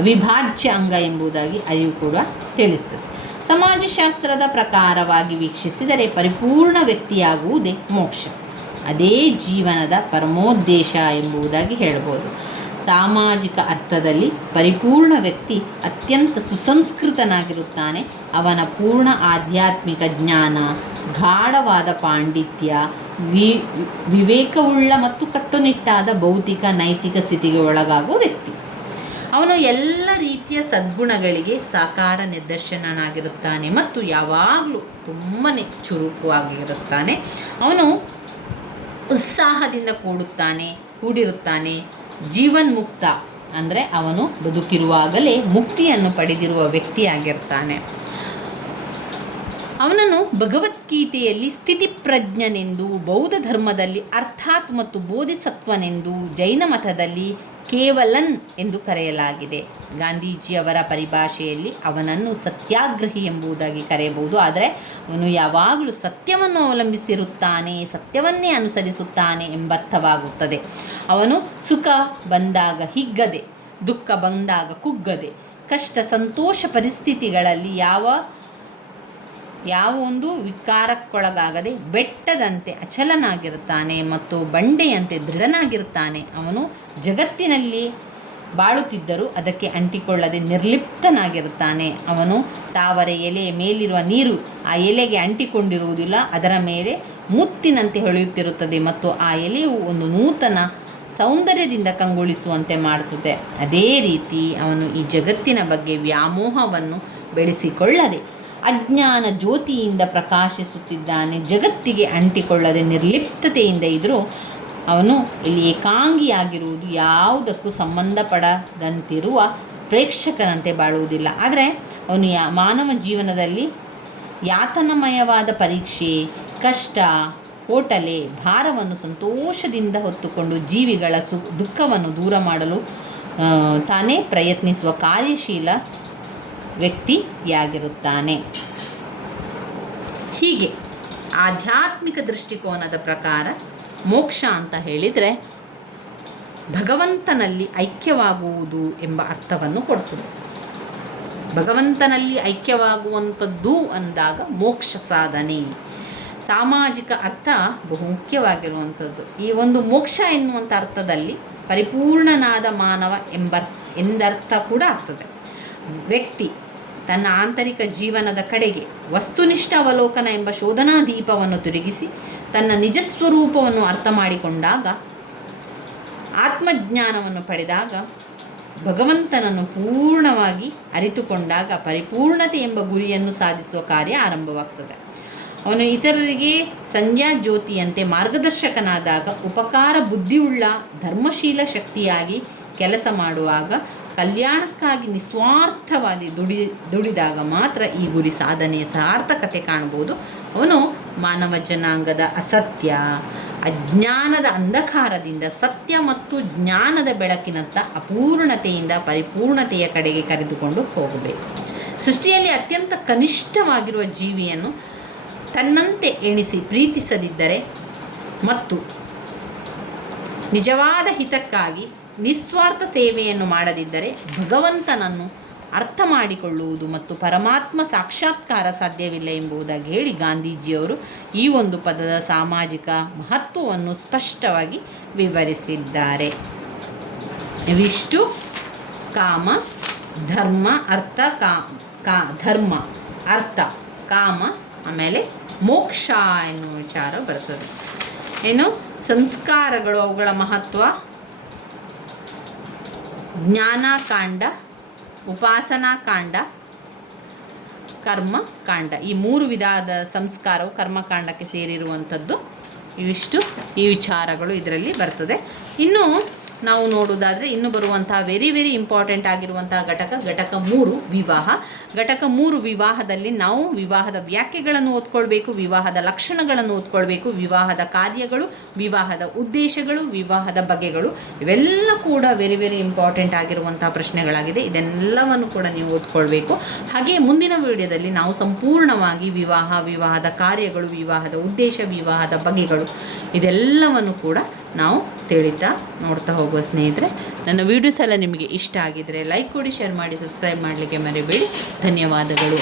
ಅವಿಭಾಜ್ಯ ಅಂಗ ಎಂಬುದಾಗಿ ಅರಿವು ಕೂಡ ತಿಳಿಸುತ್ತದೆ. ಸಮಾಜಶಾಸ್ತ್ರದ ಪ್ರಕಾರವಾಗಿ ವೀಕ್ಷಿಸಿದರೆ ಪರಿಪೂರ್ಣ ವ್ಯಕ್ತಿಯಾಗುವುದೇ ಮೋಕ್ಷ. ಅದೇ ಜೀವನದ ಪರಮೋದ್ದೇಶ ಎಂಬುದಾಗಿ ಹೇಳ್ಬೋದು. ಸಾಮಾಜಿಕ ಅರ್ಥದಲ್ಲಿ ಪರಿಪೂರ್ಣ ವ್ಯಕ್ತಿ ಅತ್ಯಂತ ಸುಸಂಸ್ಕೃತನಾಗಿರುತ್ತಾನೆ. ಅವನ ಪೂರ್ಣ ಆಧ್ಯಾತ್ಮಿಕ ಜ್ಞಾನ, ಗಾಢವಾದ ಪಾಂಡಿತ್ಯ, ವಿವೇಕವುಳ್ಳ ಮತ್ತು ಕಟ್ಟುನಿಟ್ಟಾದ ಭೌತಿಕ ನೈತಿಕ ಸ್ಥಿತಿಗೆ ಒಳಗಾಗುವ ವ್ಯಕ್ತಿ. ಅವನು ಎಲ್ಲ ರೀತಿಯ ಸದ್ಗುಣಗಳಿಗೆ ಸಾಕಾರ ನಿದರ್ಶನನಾಗಿರುತ್ತಾನೆ ಮತ್ತು ಯಾವಾಗಲೂ ತುಂಬಾ ಚುರುಕುವಾಗಿರುತ್ತಾನೆ. ಅವನು ಉತ್ಸಾಹದಿಂದ ಕೂಡಿರುತ್ತಾನೆ. ಜೀವನ್ಮುಕ್ತ ಅಂದರೆ ಅವನು ಬದುಕಿರುವಾಗಲೇ ಮುಕ್ತಿಯನ್ನು ಪಡೆದಿರುವ ವ್ಯಕ್ತಿಯಾಗಿರ್ತಾನೆ. ಅವನನ್ನು ಭಗವದ್ಗೀತೆಯಲ್ಲಿ ಸ್ಥಿತಿಪ್ರಜ್ಞನೆಂದು, ಬೌದ್ಧ ಧರ್ಮದಲ್ಲಿ ಅರ್ಥಾತ್ ಮತ್ತು ಬೋಧಿಸತ್ವನೆಂದು, ಜೈನ ಮತದಲ್ಲಿ ಕೇವಲನ್ ಎಂದು ಕರೆಯಲಾಗಿದೆ. ಗಾಂಧೀಜಿಯವರ ಪರಿಭಾಷೆಯಲ್ಲಿ ಅವನನ್ನು ಸತ್ಯಾಗ್ರಹಿ ಎಂಬುದಾಗಿ ಕರೆಯಬಹುದು. ಆದರೆ ಅವನು ಯಾವಾಗಲೂ ಸತ್ಯವನ್ನು ಅವಲಂಬಿಸಿರುತ್ತಾನೆ, ಸತ್ಯವನ್ನೇ ಅನುಸರಿಸುತ್ತಾನೆ ಎಂಬರ್ಥವಾಗುತ್ತದೆ. ಅವನು ಸುಖ ಬಂದಾಗ ಹಿಗ್ಗದೆ, ದುಃಖ ಬಂದಾಗ ಕುಗ್ಗದೆ, ಕಷ್ಟ ಸಂತೋಷ ಪರಿಸ್ಥಿತಿಗಳಲ್ಲಿ ಯಾವ ಒಂದು ವಿಕಾರಕ್ಕೊಳಗಾಗದೆ ಬೆಟ್ಟದಂತೆ ಅಚಲನಾಗಿರುತ್ತಾನೆ ಮತ್ತು ಬಂಡೆಯಂತೆ ದೃಢನಾಗಿರುತ್ತಾನೆ. ಅವನು ಜಗತ್ತಿನಲ್ಲಿ ಬಾಳುತ್ತಿದ್ದರೂ ಅದಕ್ಕೆ ಅಂಟಿಕೊಳ್ಳದೆ ನಿರ್ಲಿಪ್ತನಾಗಿರುತ್ತಾನೆ. ಅವನು ತಾವರೆ ಎಲೆ ಮೇಲಿರುವ ನೀರು ಆ ಎಲೆಗೆ ಅಂಟಿಕೊಂಡಿರುವುದಿಲ್ಲ, ಅದರ ಮೇಲೆ ಮುತ್ತಿನಂತೆ ಹೊಳೆಯುತ್ತಿರುತ್ತದೆ ಮತ್ತು ಆ ಎಲೆಯು ಒಂದು ನೂತನ ಸೌಂದರ್ಯದಿಂದ ಕಂಗೊಳಿಸುವಂತೆ ಮಾಡುತ್ತದೆ. ಅದೇ ರೀತಿ ಅವನು ಈ ಜಗತ್ತಿನ ಬಗ್ಗೆ ವ್ಯಾಮೋಹವನ್ನು ಬೆಳೆಸಿಕೊಳ್ಳದೆ ಅಜ್ಞಾನ ಜ್ಯೋತಿಯಿಂದ ಪ್ರಕಾಶಿಸುತ್ತಿದ್ದಾನೆ. ಜಗತ್ತಿಗೆ ಅಂಟಿಕೊಳ್ಳದೆ ನಿರ್ಲಿಪ್ತತೆಯಿಂದ ಇದ್ದರೂ ಅವನು ಇಲ್ಲಿ ಏಕಾಂಗಿಯಾಗಿರುವುದು ಯಾವುದಕ್ಕೂ ಸಂಬಂಧಪಡದಂತಿರುವ ಪ್ರೇಕ್ಷಕನಂತೆ ಬಾಳುವುದಿಲ್ಲ. ಆದರೆ ಅವನು ಮಾನವ ಜೀವನದಲ್ಲಿ ಯಾತನಮಯವಾದ ಪರೀಕ್ಷೆ, ಕಷ್ಟ, ಕೋಟಲೆ, ಭಾರವನ್ನು ಸಂತೋಷದಿಂದ ಹೊತ್ತುಕೊಂಡು ಜೀವಿಗಳ ದುಃಖವನ್ನು ದೂರ ಮಾಡಲು ತಾನೇ ಪ್ರಯತ್ನಿಸುವ ಕಾರ್ಯಶೀಲ ವ್ಯಕ್ತಿಯಾಗಿರುತ್ತಾನೆ. ಹೀಗೆ ಆಧ್ಯಾತ್ಮಿಕ ದೃಷ್ಟಿಕೋನದ ಪ್ರಕಾರ ಮೋಕ್ಷ ಅಂತ ಹೇಳಿದರೆ ಭಗವಂತನಲ್ಲಿ ಐಕ್ಯವಾಗುವುದು ಎಂಬ ಅರ್ಥವನ್ನು ಕೊಡ್ತದೆ. ಭಗವಂತನಲ್ಲಿ ಐಕ್ಯವಾಗುವಂಥದ್ದು ಅಂದಾಗ ಮೋಕ್ಷ ಸಾಧನೆ. ಸಾಮಾಜಿಕ ಅರ್ಥ ಬಹುಮುಖ್ಯವಾಗಿರುವಂಥದ್ದು. ಈ ಒಂದು ಮೋಕ್ಷ ಎನ್ನುವಂಥ ಅರ್ಥದಲ್ಲಿ ಪರಿಪೂರ್ಣನಾದ ಮಾನವ ಎಂದರ್ಥ ಕೂಡ ಆಗ್ತದೆ. ವ್ಯಕ್ತಿ ತನ್ನ ಆಂತರಿಕ ಜೀವನದ ಕಡೆಗೆ ವಸ್ತುನಿಷ್ಠ ಅವಲೋಕನ ಎಂಬ ಶೋಧನಾ ದೀಪವನ್ನು ತಿರುಗಿಸಿ ತನ್ನ ನಿಜಸ್ವರೂಪವನ್ನು ಅರ್ಥ ಮಾಡಿಕೊಂಡಾಗ, ಆತ್ಮಜ್ಞಾನವನ್ನು ಪಡೆದಾಗ, ಭಗವಂತನನ್ನು ಪೂರ್ಣವಾಗಿ ಅರಿತುಕೊಂಡಾಗ ಪರಿಪೂರ್ಣತೆ ಎಂಬ ಗುರಿಯನ್ನು ಸಾಧಿಸುವ ಕಾರ್ಯ ಆರಂಭವಾಗ್ತದೆ. ಅವನು ಇತರರಿಗೆ ಸಂಧ್ಯಾ ಜ್ಯೋತಿಯಂತೆ ಮಾರ್ಗದರ್ಶಕನಾದಾಗ, ಉಪಕಾರ ಬುದ್ಧಿಯುಳ್ಳ ಧರ್ಮಶೀಲ ಶಕ್ತಿಯಾಗಿ ಕೆಲಸ ಮಾಡುವಾಗ, ಕಲ್ಯಾಣಕ್ಕಾಗಿ ನಿಸ್ವಾರ್ಥವಾಗಿ ದುಡಿದಾಗ ಮಾತ್ರ ಈ ಗುರಿ ಸಾಧನೆಯ ಸಾರ್ಥಕತೆ ಕಾಣ್ಬೋದು. ಅವನು ಮಾನವ ಜನಾಂಗದ ಅಸತ್ಯ, ಅಜ್ಞಾನದ ಅಂಧಕಾರದಿಂದ ಸತ್ಯ ಮತ್ತು ಜ್ಞಾನದ ಬೆಳಕಿನತ್ತ ಅಪೂರ್ಣತೆಯಿಂದ ಪರಿಪೂರ್ಣತೆಯ ಕಡೆಗೆ ಕರೆದುಕೊಂಡು ಹೋಗಬೇಕು. ಸೃಷ್ಟಿಯಲ್ಲಿ ಅತ್ಯಂತ ಕನಿಷ್ಠವಾಗಿರುವ ಜೀವಿಯನ್ನು ತನ್ನಂತೆ ಎಣಿಸಿ ಪ್ರೀತಿಸದಿದ್ದರೆ ಮತ್ತು ನಿಜವಾದ ಹಿತಕ್ಕಾಗಿ ನಿಸ್ವಾರ್ಥ ಸೇವೆಯನ್ನು ಮಾಡದಿದ್ದರೆ ಭಗವಂತನನ್ನು ಅರ್ಥ ಮಾಡಿಕೊಳ್ಳುವುದು ಮತ್ತು ಪರಮಾತ್ಮ ಸಾಕ್ಷಾತ್ಕಾರ ಸಾಧ್ಯವಿಲ್ಲ ಎಂಬುದಾಗಿ ಹೇಳಿ ಗಾಂಧೀಜಿಯವರು ಈ ಒಂದು ಪದದ ಸಾಮಾಜಿಕ ಮಹತ್ವವನ್ನು ಸ್ಪಷ್ಟವಾಗಿ ವಿವರಿಸಿದ್ದಾರೆ. ಇವಿಷ್ಟು ಕಾಮ, ಧರ್ಮ, ಅರ್ಥ, ಧರ್ಮ, ಅರ್ಥ, ಕಾಮ, ಆಮೇಲೆ ಮೋಕ್ಷ ಎನ್ನುವ ವಿಚಾರ ಬರ್ತದೆ. ಏನು ಸಂಸ್ಕಾರಗಳು, ಅವುಗಳ ಮಹತ್ವ, ಜ್ಞಾನಕಾಂಡ, ಉಪಾಸನಾಕಾಂಡ, ಕರ್ಮಕಾಂಡ, ಈ 3 ವಿಧದ ಸಂಸ್ಕಾರವು ಕರ್ಮಕಾಂಡಕ್ಕೆ ಸೇರಿರುವಂಥದ್ದು. ಇವಿಷ್ಟು ಈ ವಿಚಾರಗಳು ಇದರಲ್ಲಿ ಬರ್ತದೆ. ಇನ್ನು ನಾವು ನೋಡೋದಾದರೆ ಇನ್ನು ಬರುವಂತಹ ವೆರಿ ಇಂಪಾರ್ಟೆಂಟ್ ಆಗಿರುವಂತಹ ಘಟಕ 3 ವಿವಾಹ. ಘಟಕ 3 ವಿವಾಹದಲ್ಲಿ ನಾವು ವಿವಾಹದ ವ್ಯಾಖ್ಯೆಗಳನ್ನು ಓದ್ಕೊಳ್ಬೇಕು, ವಿವಾಹದ ಲಕ್ಷಣಗಳನ್ನು ಓದ್ಕೊಳ್ಬೇಕು, ವಿವಾಹದ ಕಾರ್ಯಗಳು, ವಿವಾಹದ ಉದ್ದೇಶಗಳು, ವಿವಾಹದ ಬಗೆಗಳು, ಇವೆಲ್ಲ ಕೂಡ ವೆರಿ ಇಂಪಾರ್ಟೆಂಟ್ ಆಗಿರುವಂತಹ ಪ್ರಶ್ನೆಗಳಾಗಿದೆ. ಇದೆಲ್ಲವನ್ನು ಕೂಡ ನೀವು ಓದ್ಕೊಳ್ಬೇಕು. ಹಾಗೆ ಮುಂದಿನ ವಿಡಿಯೋದಲ್ಲಿ ನಾವು ಸಂಪೂರ್ಣವಾಗಿ ವಿವಾಹದ ಕಾರ್ಯಗಳು, ವಿವಾಹದ ಉದ್ದೇಶ, ವಿವಾಹದ ಬಗೆಗಳು ಇದೆಲ್ಲವನ್ನು ಕೂಡ ನಾವು ತಿಳಿತಾ ನೋಡ್ತಾ ಹೋಗುವ ಸ್ನೇಹಿತರೆ. ನನ್ನ ವಿಡಿಯೋಸ್ ಎಲ್ಲ ನಿಮಗೆ ಇಷ್ಟ ಆಗಿದ್ದರೆ ಲೈಕ್ ಕೊಡಿ, ಶೇರ್ ಮಾಡಿ, ಸಬ್ಸ್ಕ್ರೈಬ್ ಮಾಡಲಿಕ್ಕೆ ಮರಿಬೇಡಿ. ಧನ್ಯವಾದಗಳು.